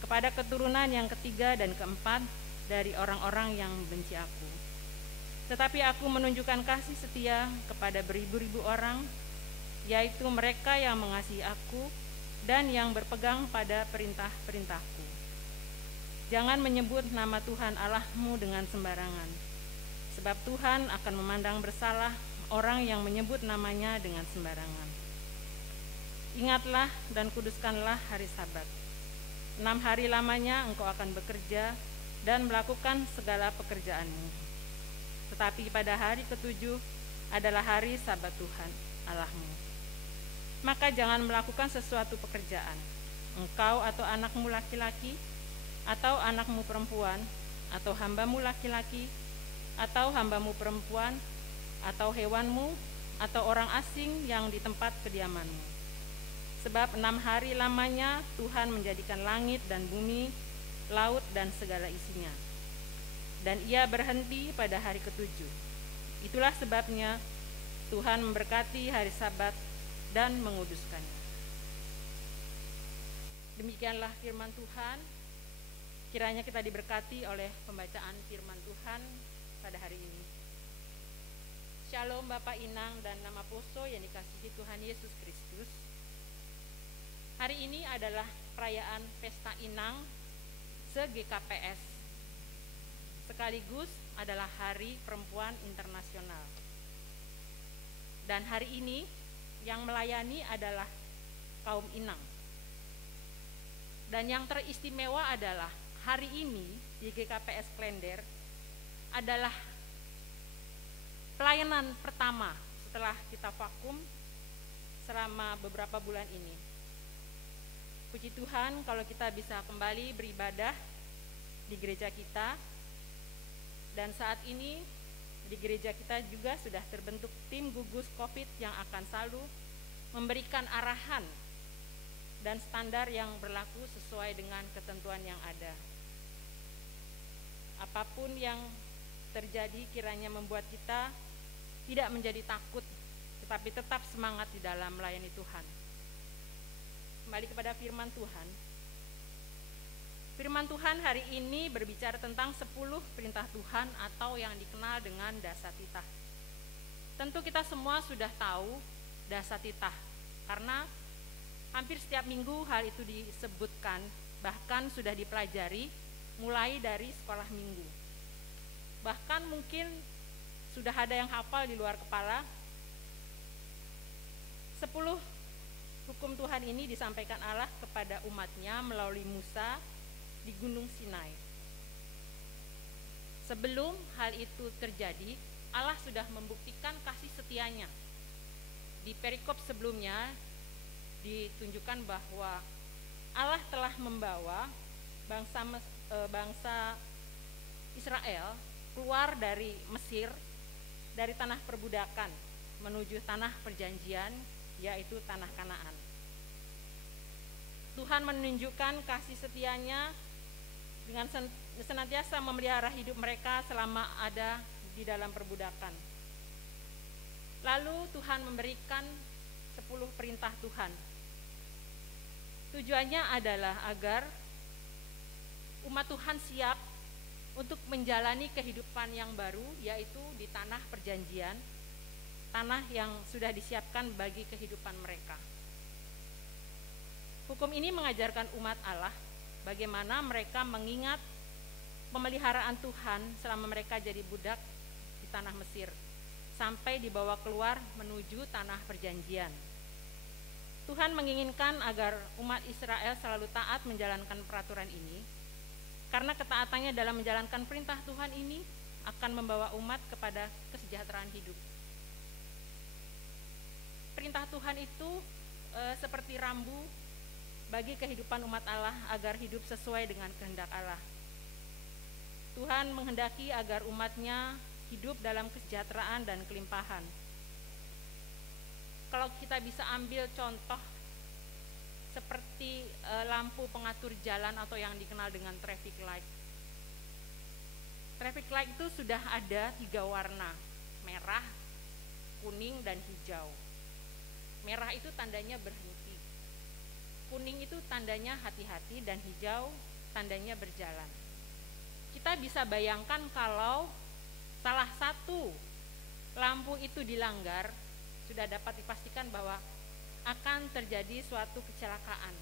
kepada keturunan yang ketiga dan keempat dari orang-orang yang benci Aku. Tetapi Aku menunjukkan kasih setia kepada beribu-ribu orang, yaitu mereka yang mengasihi Aku dan yang berpegang pada perintah-perintahku. Jangan menyebut nama Tuhan Allahmu dengan sembarangan, sebab Tuhan akan memandang bersalah orang yang menyebut namanya dengan sembarangan. Ingatlah dan kuduskanlah hari Sabat. 6 hari lamanya engkau akan bekerja dan melakukan segala pekerjaanmu. Tetapi pada hari ke-7 adalah hari Sabat Tuhan Allahmu. Maka jangan melakukan sesuatu pekerjaan, engkau atau anakmu laki-laki, atau anakmu perempuan, atau hambamu laki-laki, atau hambamu perempuan, atau hewanmu, atau orang asing yang di tempat kediamanmu. Sebab 6 hari lamanya Tuhan menjadikan langit dan bumi, laut dan segala isinya. Dan Ia berhenti pada hari ke-7. Itulah sebabnya Tuhan memberkati hari Sabat dan menguduskannya. Demikianlah firman Tuhan. Kiranya kita diberkati oleh pembacaan firman Tuhan pada hari ini. Shalom Bapak Inang dan nama Poso yang dikasihi Tuhan Yesus Kristus. Hari ini adalah perayaan Pesta Inang se-GKPS. Sekaligus adalah Hari Perempuan Internasional. Dan hari ini yang melayani adalah kaum Inang. Dan yang teristimewa adalah hari ini di GKPS Klender adalah pelayanan pertama setelah kita vakum selama beberapa bulan ini. Puji Tuhan kalau kita bisa kembali beribadah di gereja kita, dan saat ini di gereja kita juga sudah terbentuk tim gugus COVID yang akan selalu memberikan arahan dan standar yang berlaku sesuai dengan ketentuan yang ada. Apapun yang terjadi kiranya membuat kita tidak menjadi takut, tetapi tetap semangat di dalam melayani Tuhan. Kembali kepada firman Tuhan. Firman Tuhan hari ini berbicara tentang 10 perintah Tuhan atau yang dikenal dengan dasatitah. Tentu kita semua sudah tahu dasatitah, karena hampir setiap minggu hal itu disebutkan, bahkan sudah dipelajari mulai dari sekolah minggu. Bahkan mungkin sudah ada yang hafal di luar kepala. 10 hukum Tuhan ini disampaikan Allah kepada umatnya melalui Musa di Gunung Sinai. Sebelum hal itu terjadi, Allah sudah membuktikan kasih setianya. Di perikop sebelumnya ditunjukkan bahwa Allah telah membawa bangsa Israel keluar dari Mesir, dari tanah perbudakan menuju tanah perjanjian, yaitu tanah Kanaan. Tuhan menunjukkan kasih setianya dengan senantiasa memelihara hidup mereka selama ada di dalam perbudakan. Lalu Tuhan memberikan 10 perintah Tuhan. Tujuannya adalah agar umat Tuhan siap untuk menjalani kehidupan yang baru, yaitu di tanah perjanjian, tanah yang sudah disiapkan bagi kehidupan mereka. Hukum ini mengajarkan umat Allah bagaimana mereka mengingat pemeliharaan Tuhan selama mereka jadi budak di tanah Mesir, sampai dibawa keluar menuju tanah perjanjian. Tuhan menginginkan agar umat Israel selalu taat menjalankan peraturan ini, karena ketaatannya dalam menjalankan perintah Tuhan ini akan membawa umat kepada kesejahteraan hidup. Perintah Tuhan itu seperti rambu bagi kehidupan umat Allah agar hidup sesuai dengan kehendak Allah. Tuhan menghendaki agar umatnya hidup dalam kesejahteraan dan kelimpahan. Kalau kita bisa ambil contoh seperti lampu pengatur jalan atau yang dikenal dengan traffic light. Traffic light itu sudah ada 3 warna, merah, kuning, dan hijau. Merah itu tandanya berhenti, kuning itu tandanya hati-hati, dan hijau tandanya berjalan. Kita bisa bayangkan kalau salah satu lampu itu dilanggar, sudah dapat dipastikan bahwa akan terjadi suatu kecelakaan.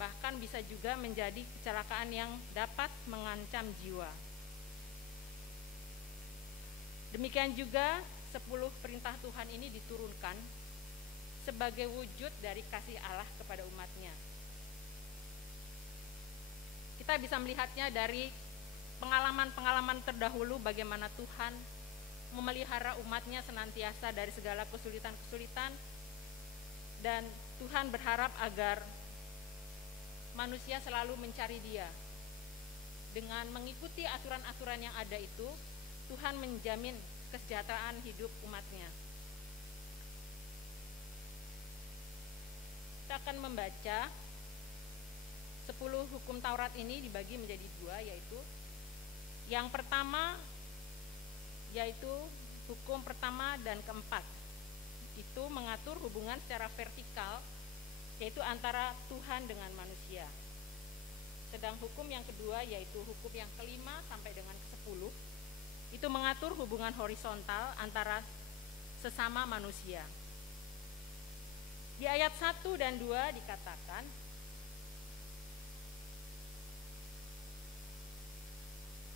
Bahkan bisa juga menjadi kecelakaan yang dapat mengancam jiwa. Demikian juga 10 perintah Tuhan ini diturunkan sebagai wujud dari kasih Allah kepada umatnya. Kita bisa melihatnya dari pengalaman-pengalaman terdahulu bagaimana Tuhan memelihara umatnya senantiasa dari segala kesulitan-kesulitan, dan Tuhan berharap agar manusia selalu mencari Dia. Dengan mengikuti aturan-aturan yang ada itu, Tuhan menjamin kesejahteraan hidup umatnya. Kita akan membaca 10 hukum Taurat ini dibagi menjadi 2, yaitu yang pertama, yaitu hukum pertama dan keempat. Itu mengatur hubungan secara vertikal, yaitu antara Tuhan dengan manusia. Sedang hukum yang kedua, yaitu hukum yang kelima sampai dengan ke-10, itu mengatur hubungan horizontal antara sesama manusia. Di ayat 1 dan 2 dikatakan,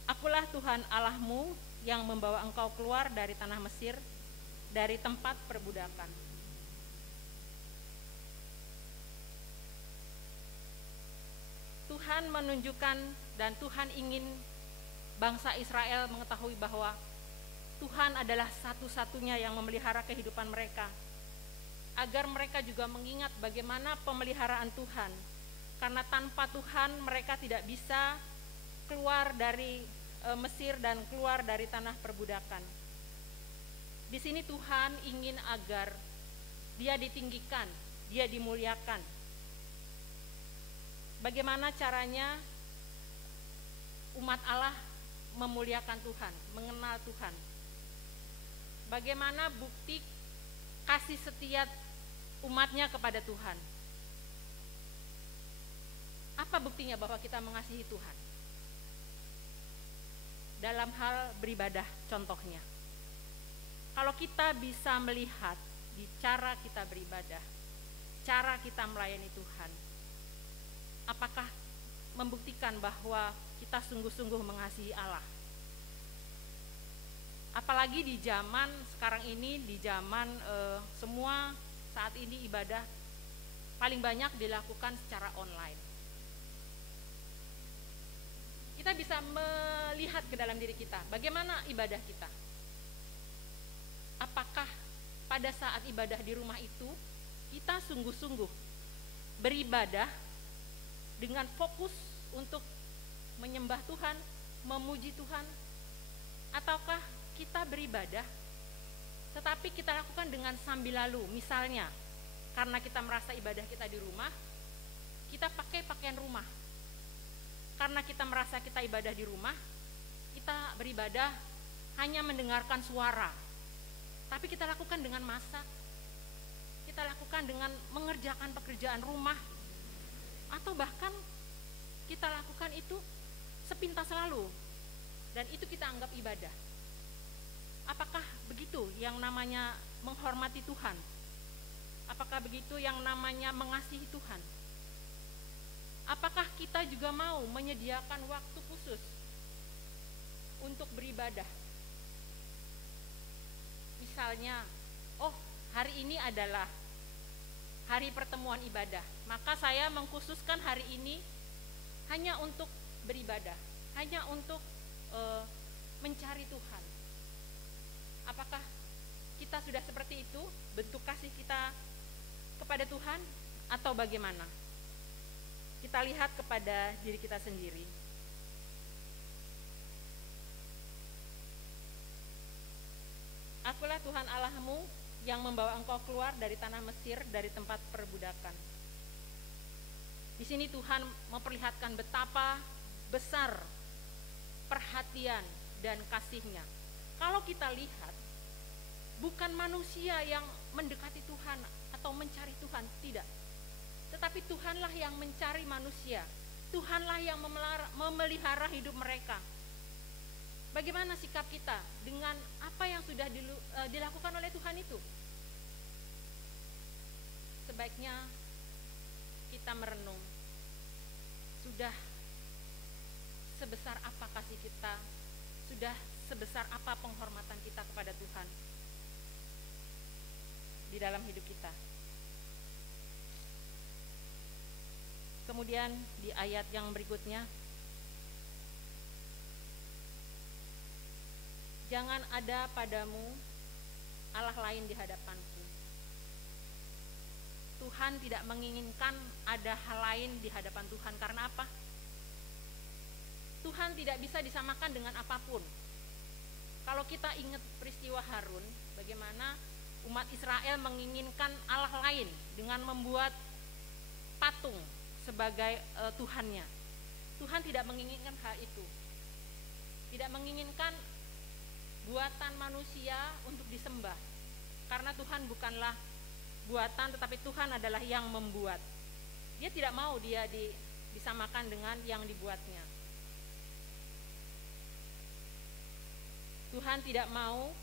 Akulah Tuhan Allahmu yang membawa engkau keluar dari tanah Mesir, dari tempat perbudakan. Tuhan menunjukkan dan Tuhan ingin bangsa Israel mengetahui bahwa Tuhan adalah satu-satunya yang memelihara kehidupan mereka, agar mereka juga mengingat bagaimana pemeliharaan Tuhan, karena tanpa Tuhan mereka tidak bisa keluar dari Mesir dan keluar dari tanah perbudakan. Di sini Tuhan ingin agar Dia ditinggikan, Dia dimuliakan. Bagaimana caranya umat Allah memuliakan Tuhan, mengenal Tuhan? Bagaimana bukti kasih setia umatnya kepada Tuhan? Apa buktinya bahwa kita mengasihi Tuhan? Dalam hal beribadah, contohnya, kalau kita bisa melihat di cara kita beribadah, cara kita melayani Tuhan, apakah membuktikan bahwa kita sungguh-sungguh mengasihi Allah? Apalagi di zaman sekarang ini, di zaman semua saat ini ibadah paling banyak dilakukan secara online. Kita bisa melihat ke dalam diri kita, bagaimana ibadah kita. Apakah pada saat ibadah di rumah itu kita sungguh-sungguh beribadah dengan fokus untuk menyembah Tuhan, memuji Tuhan, ataukah kita beribadah tetapi kita lakukan dengan sambil lalu. Misalnya karena kita merasa ibadah kita di rumah, kita pakai pakaian rumah. Karena kita merasa kita ibadah di rumah, kita beribadah hanya mendengarkan suara, tapi kita lakukan dengan masak, kita lakukan dengan mengerjakan pekerjaan rumah, atau bahkan kita lakukan itu sepintas lalu, dan itu kita anggap ibadah. Apakah begitu yang namanya menghormati Tuhan? Apakah begitu yang namanya mengasihi Tuhan? Apakah kita juga mau menyediakan waktu khusus untuk beribadah? Misalnya, hari ini adalah hari pertemuan ibadah, maka saya mengkhususkan hari ini hanya untuk beribadah, hanya untuk mencari Tuhan. Apakah kita sudah seperti itu bentuk kasih kita kepada Tuhan atau bagaimana? Kita lihat kepada diri kita sendiri. Akulah Tuhan Allahmu yang membawa engkau keluar dari tanah Mesir, dari tempat perbudakan. Di sini Tuhan memperlihatkan betapa besar perhatian dan kasih-Nya. Kalau kita lihat, bukan manusia yang mendekati Tuhan atau mencari Tuhan, tidak. Tetapi Tuhanlah yang mencari manusia. Tuhanlah yang memelihara hidup mereka. Bagaimana sikap kita dengan apa yang sudah dilakukan oleh Tuhan itu? Sebaiknya kita merenung. Sudah sebesar apa kasih kita? Sudah sebesar apa penghormatan kita kepada Tuhan di dalam hidup kita? Kemudian di ayat yang berikutnya, jangan ada padamu Allah lain di hadapanku. Tuhan tidak menginginkan ada hal lain di hadapan Tuhan. Karena apa? Tuhan tidak bisa disamakan dengan apapun. Kalau kita ingat peristiwa Harun, bagaimana umat Israel menginginkan Allah lain dengan membuat patung sebagai Tuhannya. Tuhan tidak menginginkan hal itu. Tidak menginginkan buatan manusia untuk disembah. Karena Tuhan bukanlah buatan, tetapi Tuhan adalah yang membuat. Dia tidak mau dia disamakan dengan yang dibuatnya. Tuhan tidak mau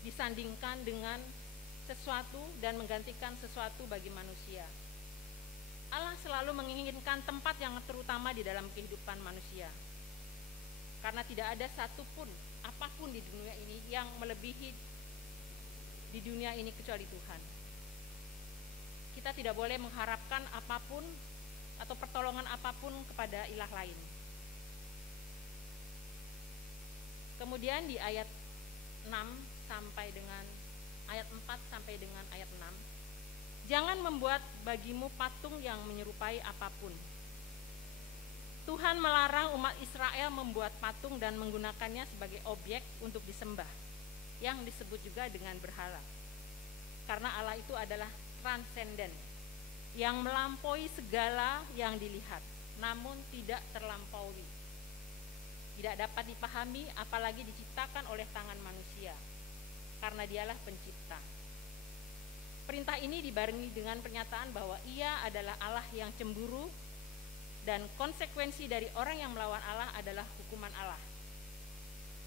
disandingkan dengan sesuatu dan menggantikan sesuatu bagi manusia. Allah selalu menginginkan tempat yang terutama di dalam kehidupan manusia. Karena tidak ada satupun, apapun di dunia ini yang melebihi di dunia ini kecuali Tuhan. Kita tidak boleh mengharapkan apapun atau pertolongan apapun kepada ilah lain. Kemudian di ayat 6 sampai dengan ayat 4 sampai dengan ayat 6, jangan membuat bagimu patung yang menyerupai apapun. Tuhan melarang umat Israel membuat patung dan menggunakannya sebagai objek untuk disembah, yang disebut juga dengan berhala. Karena Allah itu adalah transenden, yang melampaui segala yang dilihat, namun tidak terlampaui. Tidak dapat dipahami, apalagi diciptakan oleh tangan manusia, karena dialah pencipta. Perintah ini dibarengi dengan pernyataan bahwa Ia adalah Allah yang cemburu, dan konsekuensi dari orang yang melawan Allah adalah hukuman Allah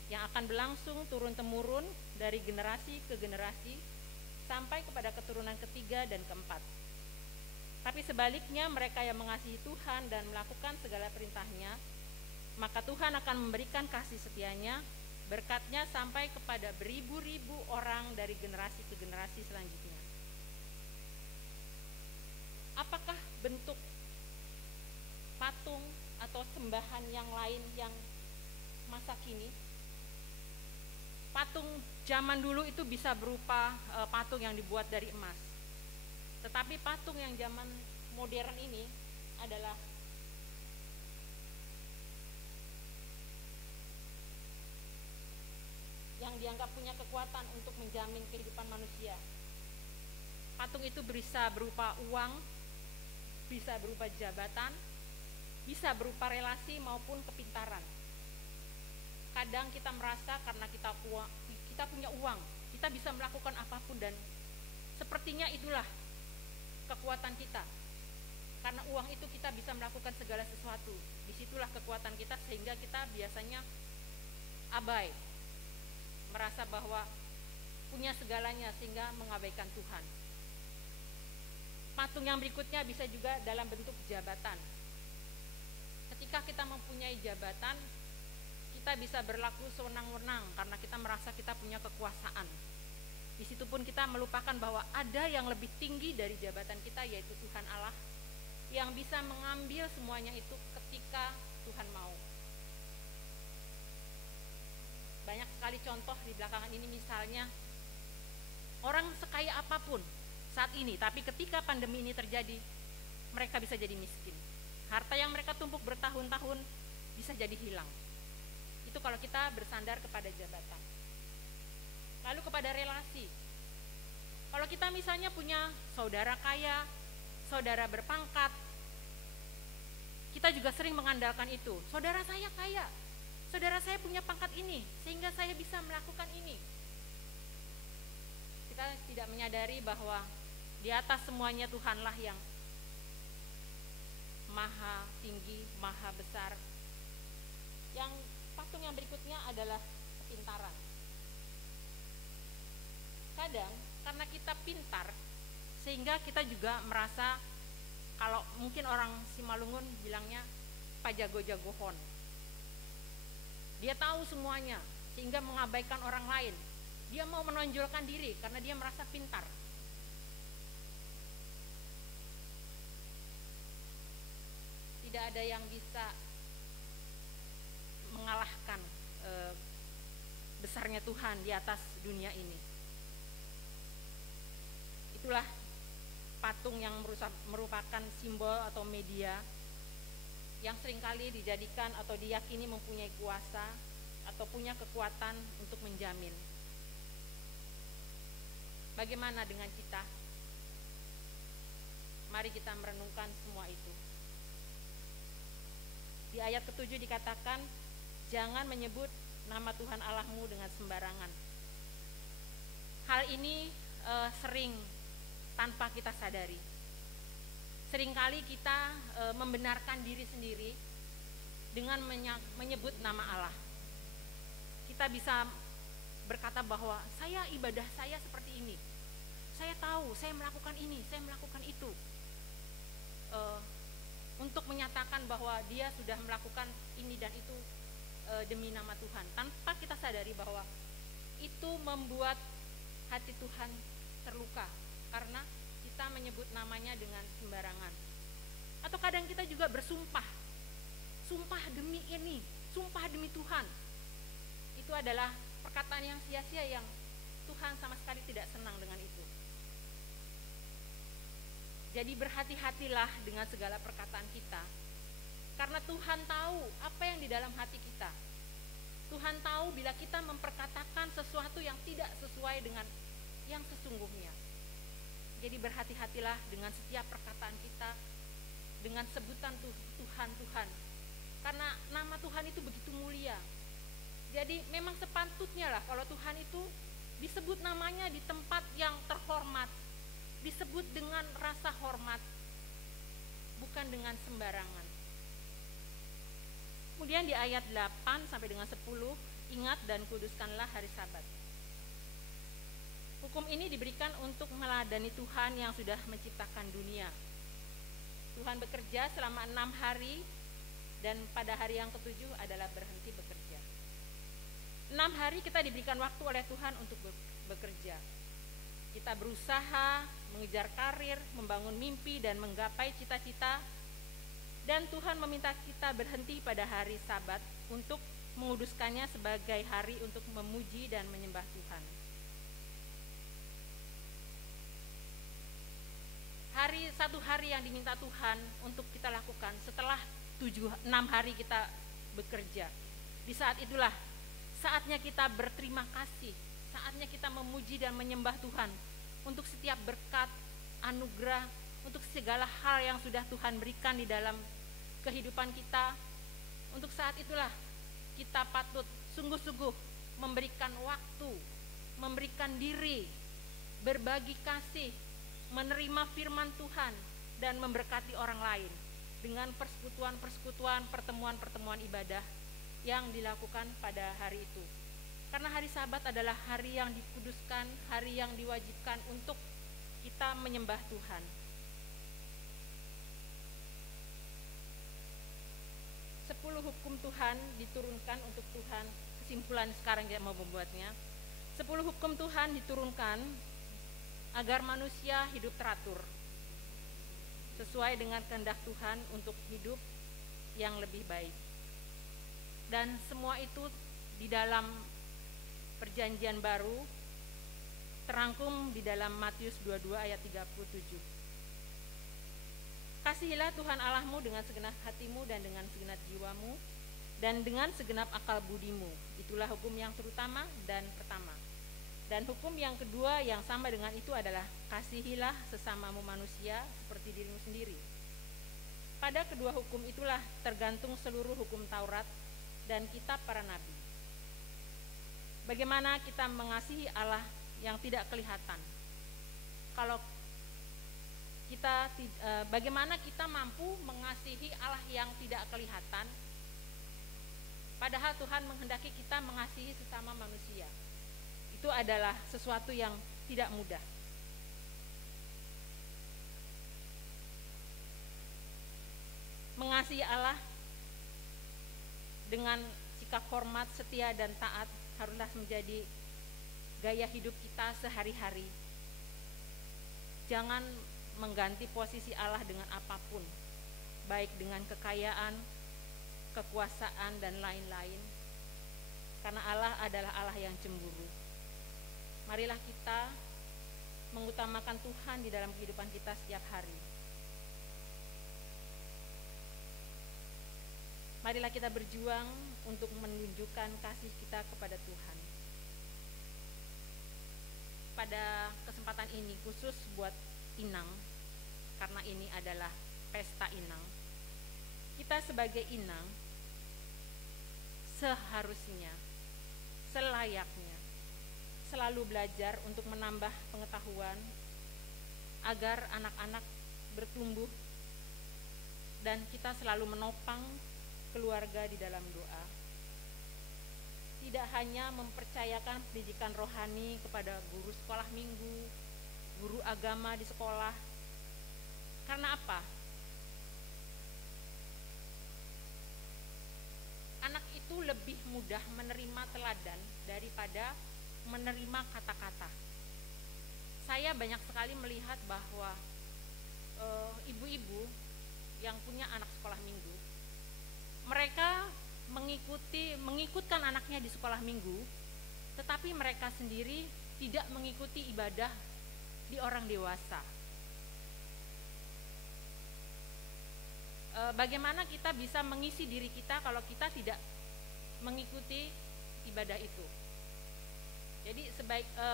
yang akan berlangsung turun-temurun dari generasi ke generasi sampai kepada keturunan ketiga dan keempat. Tapi sebaliknya, mereka yang mengasihi Tuhan dan melakukan segala perintahnya, maka Tuhan akan memberikan kasih setia-Nya Berkatnya sampai kepada beribu-ribu orang dari generasi ke generasi selanjutnya. Apakah bentuk patung atau sembahan yang lain yang masa kini? Patung zaman dulu itu bisa berupa patung yang dibuat dari emas. Tetapi patung yang zaman modern ini adalah yang dianggap punya kekuatan untuk menjamin kehidupan manusia. Patung itu bisa berupa uang, bisa berupa jabatan, bisa berupa relasi maupun kepintaran. Kadang kita merasa karena kita punya uang, kita bisa melakukan apapun, dan sepertinya itulah kekuatan kita. Karena uang itu kita bisa melakukan segala sesuatu. Disitulah kekuatan kita, sehingga kita biasanya abai, merasa bahwa punya segalanya sehingga mengabaikan Tuhan. Patung yang berikutnya bisa juga dalam bentuk jabatan. Ketika kita mempunyai jabatan, kita bisa berlaku sewenang-wenang karena kita merasa kita punya kekuasaan. Di situ pun kita melupakan bahwa ada yang lebih tinggi dari jabatan kita, yaitu Tuhan Allah, yang bisa mengambil semuanya itu ketika Tuhan mau. Banyak sekali contoh di belakangan ini, misalnya orang sekaya apapun saat ini, tapi ketika pandemi ini terjadi, mereka bisa jadi miskin. Harta yang mereka tumpuk bertahun-tahun bisa jadi hilang. Itu kalau kita bersandar kepada jabatan. Lalu kepada relasi. Kalau kita misalnya punya saudara kaya, saudara berpangkat, kita juga sering mengandalkan itu. Saudara saya kaya, saudara saya punya pangkat ini, sehingga saya bisa melakukan ini. Kita tidak menyadari bahwa di atas semuanya Tuhanlah yang maha tinggi, maha besar. Yang patung yang berikutnya adalah kepintaran. Kadang karena kita pintar, sehingga kita juga merasa, kalau mungkin orang Simalungun bilangnya pajago-jagohon. Dia tahu semuanya sehingga mengabaikan orang lain. Dia mau menonjolkan diri karena dia merasa pintar. Tidak ada yang bisa mengalahkan besarnya Tuhan di atas dunia ini. Itulah patung yang merupakan simbol atau media yang seringkali dijadikan atau diyakini mempunyai kuasa atau punya kekuatan untuk menjamin. Bagaimana dengan kita? Mari kita merenungkan semua itu. Di ayat ke-7 dikatakan, jangan menyebut nama Tuhan Allahmu dengan sembarangan. Hal ini sering tanpa kita sadari. Seringkali kita membenarkan diri sendiri dengan menyebut nama Allah. Kita bisa berkata bahwa saya ibadah saya seperti ini. Saya tahu, saya melakukan ini, saya melakukan itu. Untuk menyatakan bahwa dia sudah melakukan ini dan itu demi nama Tuhan, tanpa kita sadari bahwa itu membuat hati Tuhan terluka karena kita menyebut namanya dengan sembarangan. Atau kadang kita juga bersumpah, sumpah demi ini, sumpah demi Tuhan. Itu adalah perkataan yang sia-sia yang Tuhan sama sekali tidak senang dengan itu. Jadi berhati-hatilah dengan segala perkataan kita, karena Tuhan tahu apa yang di dalam hati kita. Tuhan tahu bila kita memperkatakan sesuatu yang tidak sesuai dengan yang sesungguhnya. Jadi berhati-hatilah dengan setiap perkataan kita, dengan sebutan Tuhan, Tuhan. Karena nama Tuhan itu begitu mulia. Jadi memang sepatutnya lah kalau Tuhan itu disebut namanya di tempat yang terhormat, disebut dengan rasa hormat, bukan dengan sembarangan. Kemudian di ayat 8 sampai dengan 10, ingat dan kuduskanlah hari Sabat. Hukum ini diberikan untuk meladani Tuhan yang sudah menciptakan dunia. Tuhan bekerja selama 6 hari dan pada hari yang ke-7 adalah berhenti bekerja. 6 hari kita diberikan waktu oleh Tuhan untuk bekerja. Kita berusaha mengejar karir, membangun mimpi dan menggapai cita-cita. Dan Tuhan meminta kita berhenti pada hari Sabat untuk menguduskannya sebagai hari untuk memuji dan menyembah Tuhan. Satu hari yang diminta Tuhan untuk kita lakukan setelah 6 hari kita bekerja. Di saat itulah saatnya kita berterima kasih, saatnya kita memuji dan menyembah Tuhan untuk setiap berkat, anugerah, untuk segala hal yang sudah Tuhan berikan di dalam kehidupan kita. Untuk saat itulah kita patut sungguh-sungguh memberikan waktu, memberikan diri, berbagi kasih, menerima firman Tuhan, dan memberkati orang lain dengan persekutuan-persekutuan, pertemuan-pertemuan ibadah yang dilakukan pada hari itu. Karena hari Sabat adalah hari yang dikuduskan, hari yang diwajibkan untuk kita menyembah Tuhan. Sepuluh hukum Tuhan diturunkan untuk Tuhan. Kesimpulan sekarang kita mau membuatnya. 10 hukum Tuhan diturunkan agar manusia hidup teratur, sesuai dengan kehendak Tuhan untuk hidup yang lebih baik. Dan semua itu di dalam Perjanjian Baru terangkum di dalam Matius 22 ayat 37. Kasihilah Tuhan Allahmu dengan segenap hatimu dan dengan segenap jiwamu dan dengan segenap akal budimu. Itulah hukum yang terutama dan pertama. Dan hukum yang kedua yang sama dengan itu adalah kasihilah sesamamu manusia seperti dirimu sendiri. Pada kedua hukum itulah tergantung seluruh hukum Taurat dan kitab para nabi. Bagaimana kita mengasihi Allah yang tidak kelihatan? Bagaimana kita mampu mengasihi Allah yang tidak kelihatan? Padahal Tuhan menghendaki kita mengasihi sesama manusia. Itu adalah sesuatu yang tidak mudah. Mengasihi Allah dengan sikap hormat, setia, dan taat haruslah menjadi gaya hidup kita sehari-hari. Jangan mengganti posisi Allah dengan apapun, baik dengan kekayaan, kekuasaan, dan lain-lain. Karena Allah adalah Allah yang cemburu. Marilah kita mengutamakan Tuhan di dalam kehidupan kita setiap hari. Marilah kita berjuang untuk menunjukkan kasih kita kepada Tuhan. Pada kesempatan ini khusus buat Inang, karena ini adalah pesta Inang. Kita sebagai Inang seharusnya, selayaknya selalu belajar untuk menambah pengetahuan agar anak-anak bertumbuh dan kita selalu menopang keluarga di dalam doa. Tidak hanya mempercayakan pendidikan rohani kepada guru sekolah minggu, guru agama di sekolah. Karena apa? Anak itu lebih mudah menerima teladan daripada menerima kata-kata. Saya banyak sekali melihat bahwa ibu-ibu yang punya anak sekolah minggu, mereka mengikutkan anaknya di sekolah minggu, tetapi mereka sendiri tidak mengikuti ibadah di orang dewasa. Bagaimana kita bisa mengisi diri kita kalau kita tidak mengikuti ibadah itu? Jadi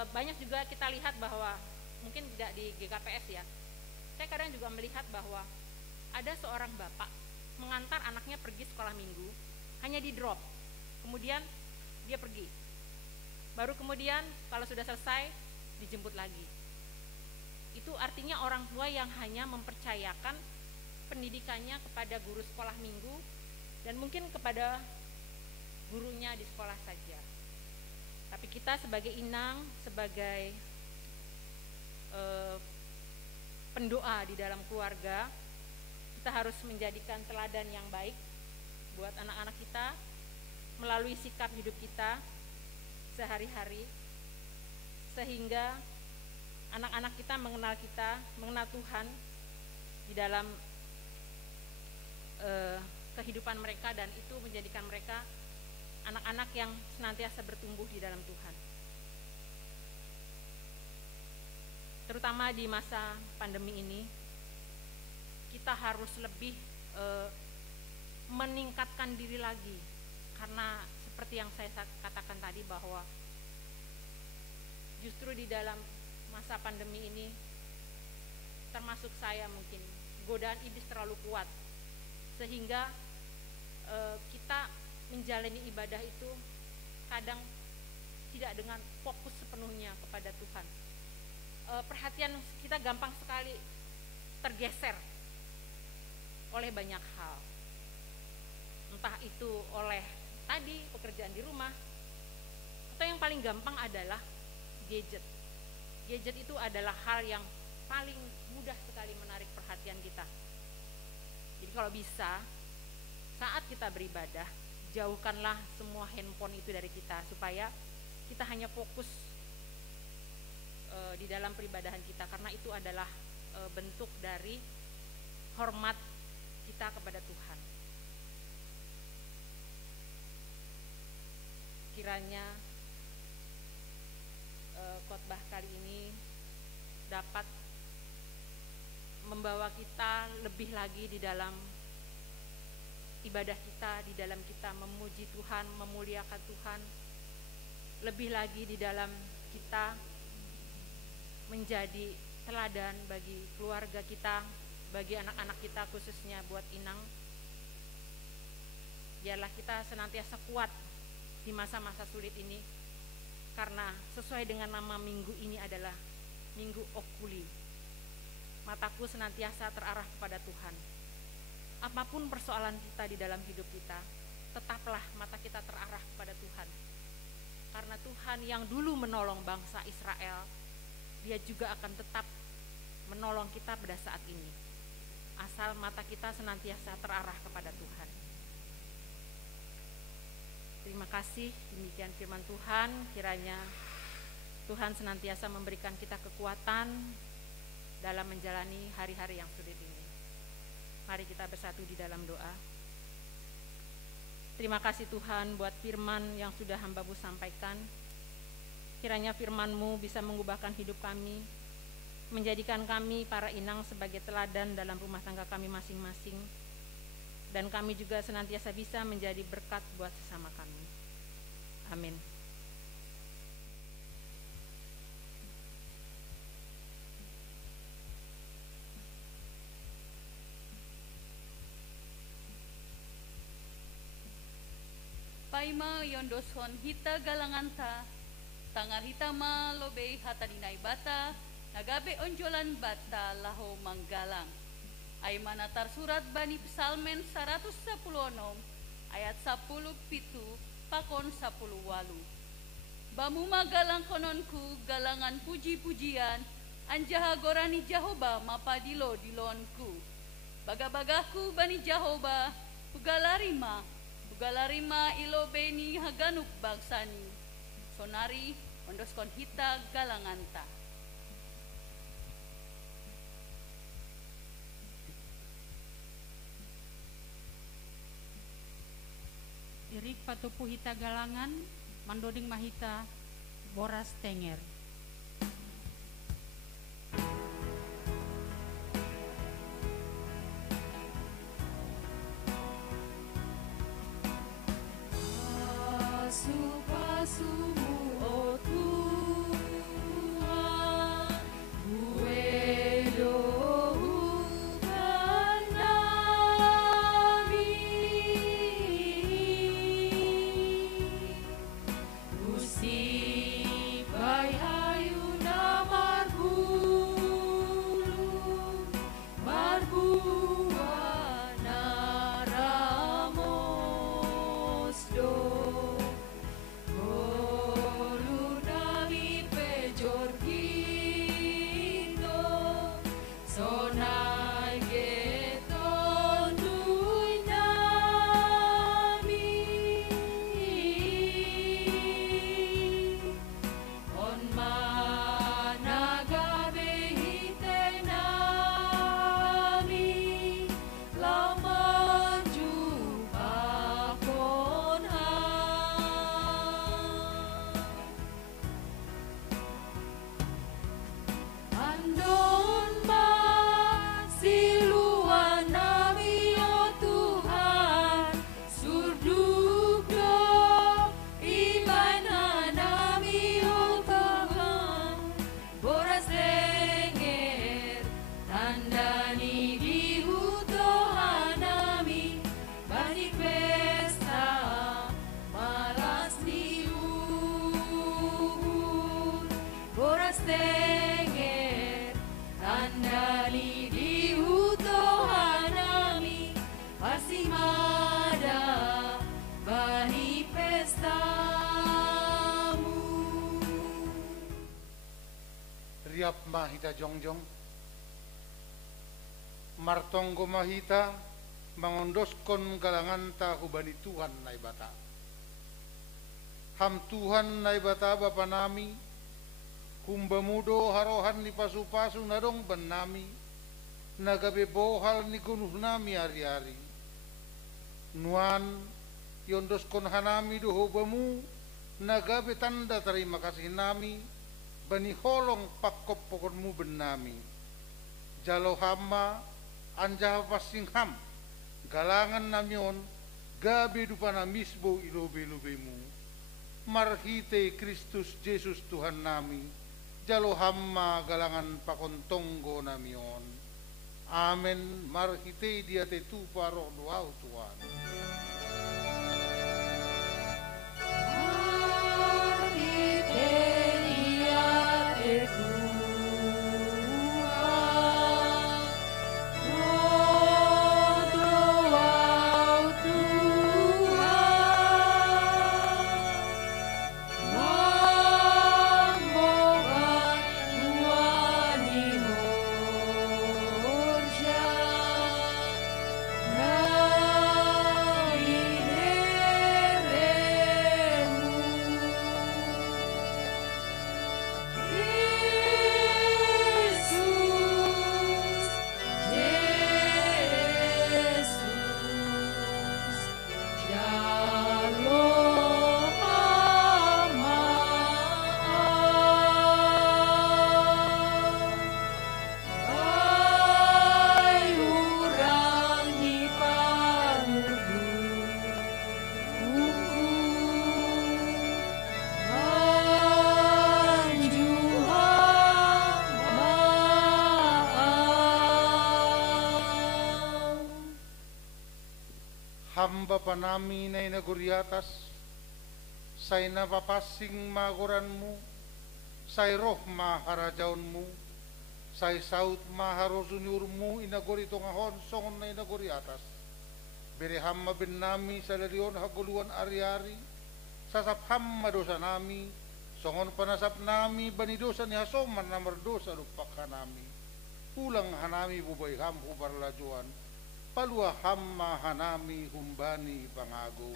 banyak juga kita lihat bahwa mungkin tidak di GKPS ya. Saya kadang juga melihat bahwa ada seorang bapak mengantar anaknya pergi sekolah minggu, hanya di drop, kemudian dia pergi. Baru kemudian kalau sudah selesai dijemput lagi. Itu artinya orang tua yang hanya mempercayakan pendidikannya kepada guru sekolah minggu dan mungkin kepada gurunya di sekolah saja. Tapi kita sebagai inang, sebagai pendoa di dalam keluarga, kita harus menjadikan teladan yang baik buat anak-anak kita melalui sikap hidup kita sehari-hari, sehingga anak-anak kita, mengenal Tuhan di dalam kehidupan mereka, dan itu menjadikan mereka anak-anak yang senantiasa bertumbuh di dalam Tuhan. Terutama di masa pandemi ini, kita harus lebih meningkatkan diri lagi, karena seperti yang saya katakan tadi, bahwa justru di dalam masa pandemi ini, termasuk saya, mungkin godaan iblis terlalu kuat, sehingga kita menjalani ibadah itu kadang tidak dengan fokus sepenuhnya kepada Tuhan. Perhatian kita gampang sekali tergeser oleh banyak hal, entah itu oleh tadi pekerjaan di rumah, atau yang paling gampang adalah gadget. Gadget itu adalah hal yang paling mudah sekali menarik perhatian kita. Jadi kalau bisa, saat kita beribadah, jauhkanlah semua handphone itu dari kita, supaya kita hanya fokus di dalam peribadahan kita, karena itu adalah bentuk dari hormat kita kepada Tuhan. Kiranya khotbah kali ini dapat membawa kita lebih lagi di dalam ibadah kita, di dalam kita memuji Tuhan, memuliakan Tuhan, lebih lagi di dalam kita menjadi teladan bagi keluarga kita, bagi anak-anak kita, khususnya buat Inang. Biarlah kita senantiasa kuat di masa-masa sulit ini, karena sesuai dengan nama minggu ini adalah Minggu Okuli. Mataku senantiasa terarah kepada Tuhan. Apapun persoalan kita di dalam hidup kita, tetaplah mata kita terarah kepada Tuhan. Karena Tuhan yang dulu menolong bangsa Israel, Dia juga akan tetap menolong kita pada saat ini. Asal mata kita senantiasa terarah kepada Tuhan. Terima kasih, demikian firman Tuhan. Kiranya Tuhan senantiasa memberikan kita kekuatan dalam menjalani hari-hari yang sulit ini. Mari kita bersatu di dalam doa. Terima kasih Tuhan buat firman yang sudah hamba-Mu sampaikan. Kiranya firman-Mu bisa mengubahkan hidup kami, menjadikan kami para inang sebagai teladan dalam rumah tangga kami masing-masing, dan kami juga senantiasa bisa menjadi berkat buat sesama kami. Amin. Paima yondoson hita galanganta, tangar hitama lobe hata dinai bata, nagabe onjolan bata laho manggalang. Ay manatar surat bani psalmen 110 ayat 10 pitu pakon 10 walu. Bamu magalang kononku galangan puji-pujian, anjaha gorani Jahoba mapadilo dilonku. Baga-bagaku bani Jahoba, Pugalarima ilo beni haganuk bangsani. Sonari ondoskon hita galanganta. Irik patupu hita galangan, mandoding mahita, boras tenger. Pasu-pasumu, oh Tuhan, gue doakan kami. Musibah siap mahita jongjong martonggo mahita mangondoskon galangan ta hubani Tuhan nai bata ham Tuhan nai bata bapa nami kumbamudo harohan ni pasu-pasu nadong ban nami nagabe bohal ni gunuh nami hari-hari nuan yondoskon hanami doho bamu nagabe tanda terima kasih nami bani holong pakop pokonmu benami jalo hama anjah pasingham galangan namion gabe dupana misbo ilobe-lobemu marhite Kristus Yesus Tuhan nami jalo hama galangan pakontonggo namion amen marhite dia tetu paro doau Tuhan. Hamba panami na inaguri atas, say napapasing maguranmu, say roh maharajaunmu, say saut maharosunyurmu inaguri tongahon songon na inaguri atas. Bere hamba ben nami sa lalion haguluan ari-ari, sasapham madosa nami, songon panasap nami banidosa ni hasoman na mardosa lupak hanami. Pulang hanami bubay ham hubarlajuan, palua hamma hanami humbani pangago.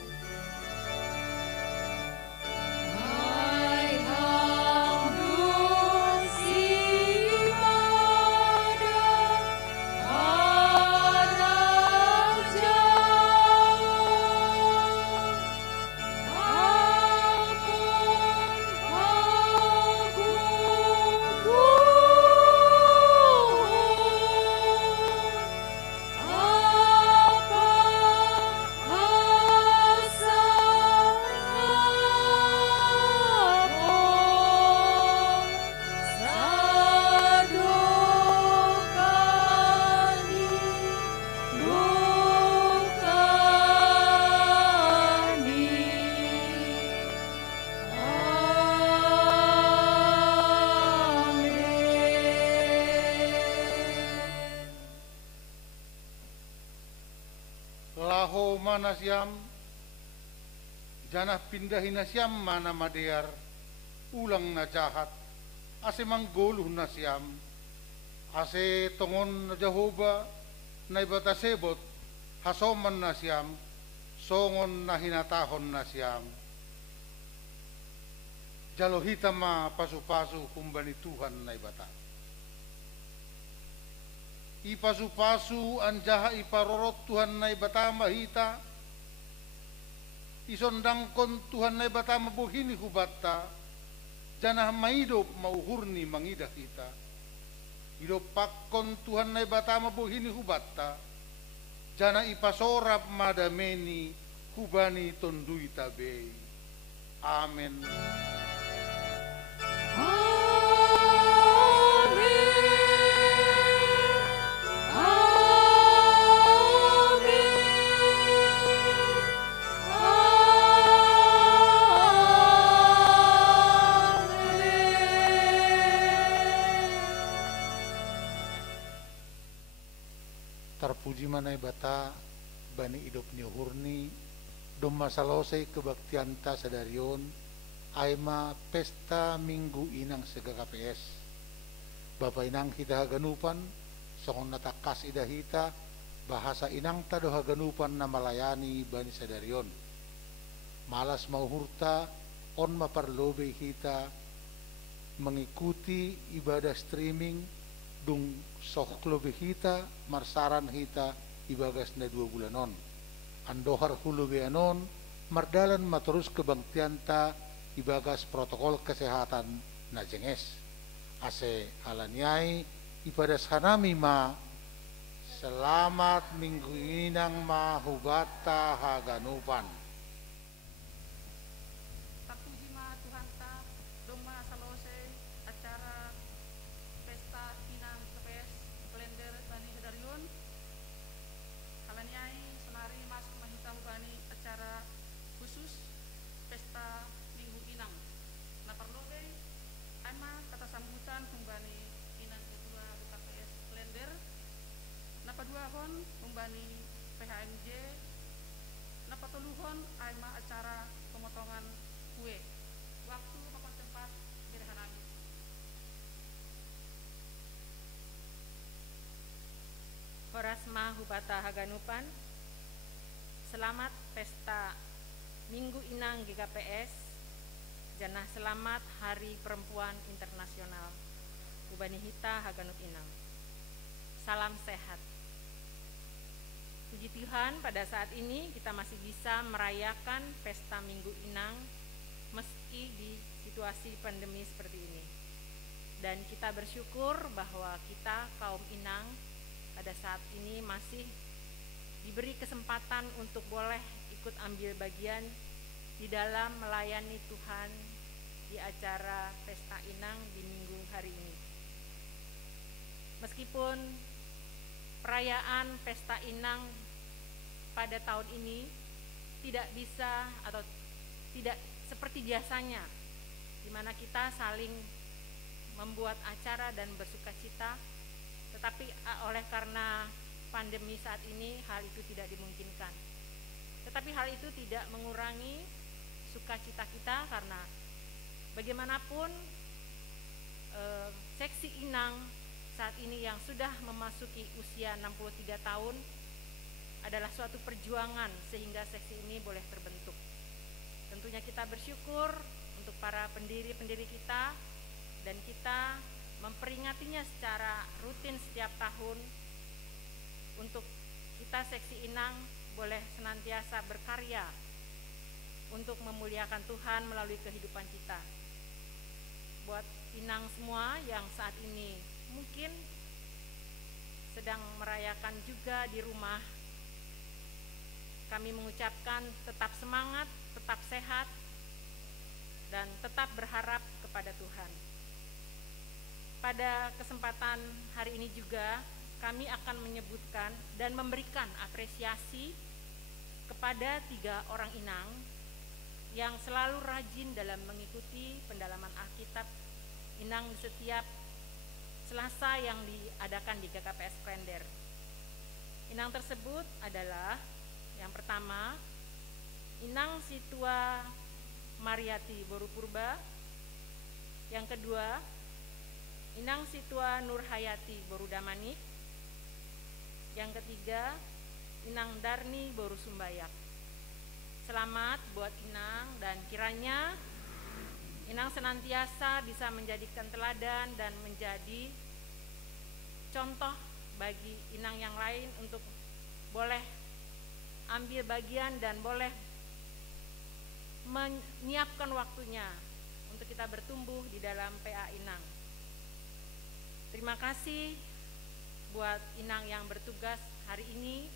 Laho mana siam, janah pindahin na siam mana madear, ulang na jahat, ase mangguluh na siam, ase tongon na Jehovah, na ibatasebot, hasoman na siam, songon na hinatahon na siam. Jalohita ma pasu-pasu kumbani Tuhan na ibata. Ipasu-pasu anjaha iparorot Tuhan na ibata mahita, isondangkon Tuhan na ibata mabuhini hubata, janah maidop mauhurni mangidah kita. Idopakon Tuhan na ibata mabuhini hubata, janah ipasorap madameni hubani tondui tabei. Amen. Terpuji manai bata bani idop hurni doma salosai kebaktianta sadarion aima pesta minggu inang sega KPS Bapa inang hita haganupan, sokong natakas ida hita, bahasa inang tado haganupan na malayani bani sadarion. Malas mau hurta, on maparlobe hita, mengikuti ibadah streaming, dung sok lobe hita, marsaran hita, ibagas na 2 bulanon. Andohar hulube anon, mardalan materus kebangtianta, ibagas protokol kesehatan na jenges. Ase alanyai ibadas hanami ma selamat minggu inang mahubata haganupan. Takuji ma Tuhan ta doma salose acara pesta inang kepes kalender bani sedarion halanyai senari mas mahita hubani acara khusus pesta minggu inang na parlobe ama kata sambutan humbani inang kedua KPS kalender na paduahon humbani PHMJ na patuluhon ama acara pemotongan kue waktu papan tempat berhanami. Horasma hubata haganupan. Selamat pesta Minggu Inang GKPS. Janah selamat Hari Perempuan Internasional. Ubani hita haganup inang. Salam sehat. Puji Tuhan, pada saat ini kita masih bisa merayakan pesta Minggu Inang meski di situasi pandemi seperti ini. Dan kita bersyukur bahwa kita kaum Inang pada saat ini masih diberi kesempatan untuk boleh ikut ambil bagian di dalam melayani Tuhan di acara Pesta Inang di minggu hari ini. Meskipun perayaan Pesta Inang pada tahun ini tidak bisa atau tidak seperti biasanya, di mana kita saling membuat acara dan bersukacita, tetapi oleh karena pandemi saat ini hal itu tidak dimungkinkan. Tetapi hal itu tidak mengurangi sukacita kita, karena bagaimanapun seksi Inang saat ini yang sudah memasuki usia 63 tahun adalah suatu perjuangan sehingga seksi ini boleh terbentuk. Tentunya kita bersyukur untuk para pendiri-pendiri kita, dan kita memperingatinya secara rutin setiap tahun untuk kita seksi Inang boleh senantiasa berkarya untuk memuliakan Tuhan melalui kehidupan kita. Buat Inang semua yang saat ini mungkin sedang merayakan juga di rumah, kami mengucapkan tetap semangat, tetap sehat, dan tetap berharap kepada Tuhan. Pada kesempatan hari ini juga kami akan menyebutkan dan memberikan apresiasi kepada 3 orang Inang yang selalu rajin dalam mengikuti pendalaman Alkitab Inang di setiap Selasa yang diadakan di GKPS Klender. Inang tersebut adalah yang pertama, Inang Situa Mariati Borupurba. Yang kedua, Inang Situa Nurhayati Borudamanik. Yang ketiga, Inang Darni Borusumbayak. Selamat buat Inang, dan kiranya Inang senantiasa bisa menjadikan teladan dan menjadi contoh bagi Inang yang lain untuk boleh ambil bagian dan boleh menyiapkan waktunya untuk kita bertumbuh di dalam PA Inang. Terima kasih buat Inang yang bertugas hari ini.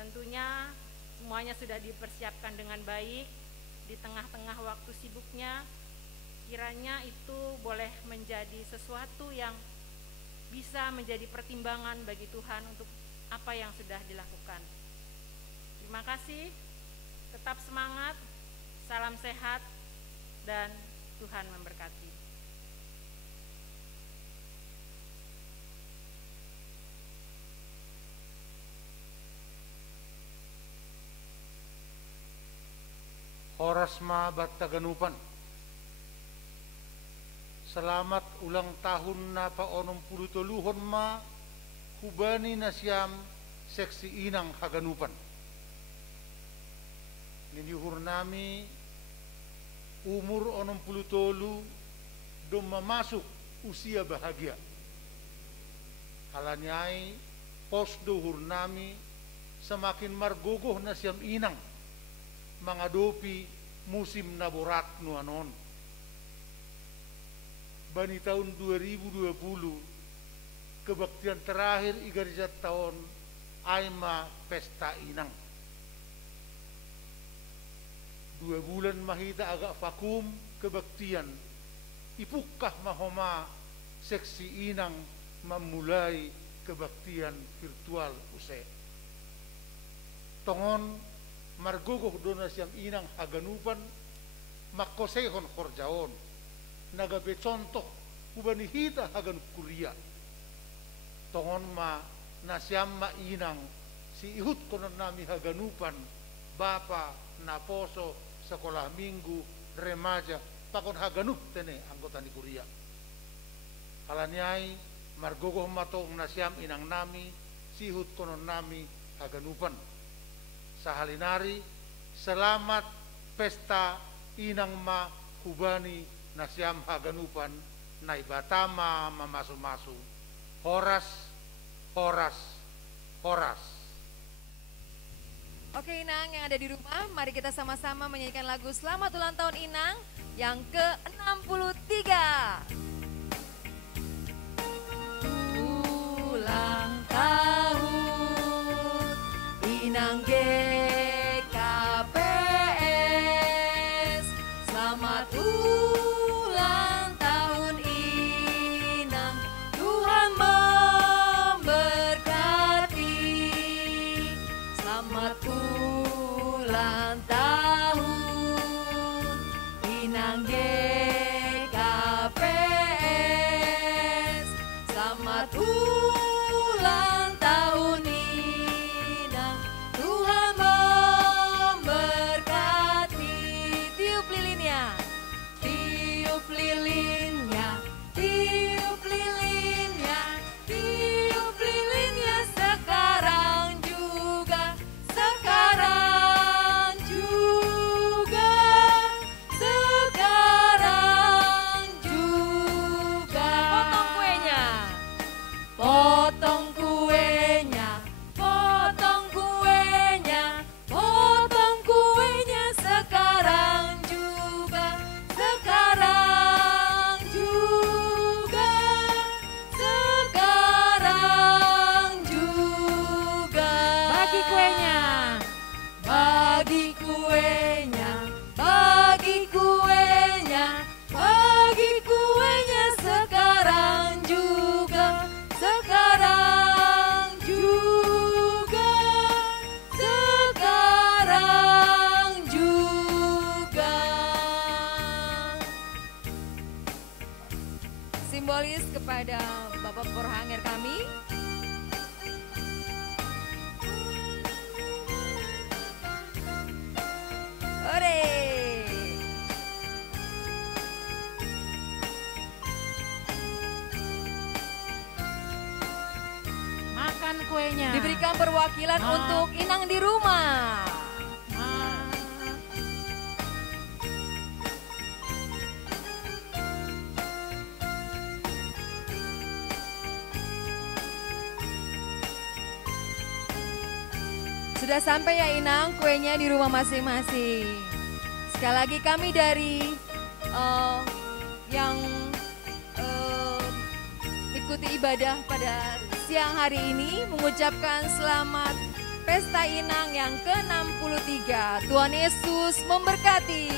Tentunya semuanya sudah dipersiapkan dengan baik di tengah-tengah waktu sibuknya. Kiranya itu boleh menjadi sesuatu yang bisa menjadi pertimbangan bagi Tuhan untuk apa yang sudah dilakukan. Terima kasih, tetap semangat, salam sehat, dan Tuhan memberkati. Horasma Battaganupan. Selamat ulang tahun na pa-onompuluh toluhon ma hubani na siyam seksi inang haganupan. Nilihur nami umur 63 dom memasuk usia bahagia. Halanyai pos dohur nami semakin margogoh na siyam inang mengadopi musim naborat nuanon. Bani tahun 2020 kebaktian terakhir igarijat tahun Aima Pesta Inang. 2 bulan mahita agak vakum kebaktian ipukah mahoma seksi inang memulai kebaktian virtual usai. Tongon margogoh dona siam inang haganupan makosehon horjaon nagabe contoh ubani hita hagan kuria. Tongon ma nasyam ma inang si ihut konon nami haganupan bapa naposo sekolah minggu remaja pakon haganup tene anggota ni kuria. Alanyai margogoh matong nasyam inang nami sihut konon nami haganupan. Sahalinari selamat pesta inang ma hubani nasyam haganupan naibatama mamasu-masu horas horas horas. Oke Inang yang ada di rumah, mari kita sama-sama menyanyikan lagu Selamat Ulang Tahun Inang yang ke-63. Ulang tahun Inang GKPS, selamat ulang tahun Inang, Tuhan memberkati. Selamat ulang tahun Inang GKPS, selamat ulang tahun Inang, Tuhan memberkati. Tiup lilinnya, tiup lilinnya, tiup lilinnya, tiup lilinnya sekarang juga, sekarang juga, sekarang juga. Potong kuenya, potong kuenya, potong kuenya sekarang juga, sekarang juga, sekarang juga. Bagi kuenya, bagi kuenya, bagi kuenya, bagi kuenya sekarang juga, sekarang juga, sekarang juga. Simbolis kepada Bapak Porhanger kami. Ore. Makan kuenya. Diberikan perwakilan untuk Inang di rumah. Sudah sampai ya Inang kuenya di rumah masing-masing. Sekali lagi kami dari yang ikuti ibadah pada siang hari ini mengucapkan selamat Pesta Inang yang ke-63. Tuhan Yesus memberkati.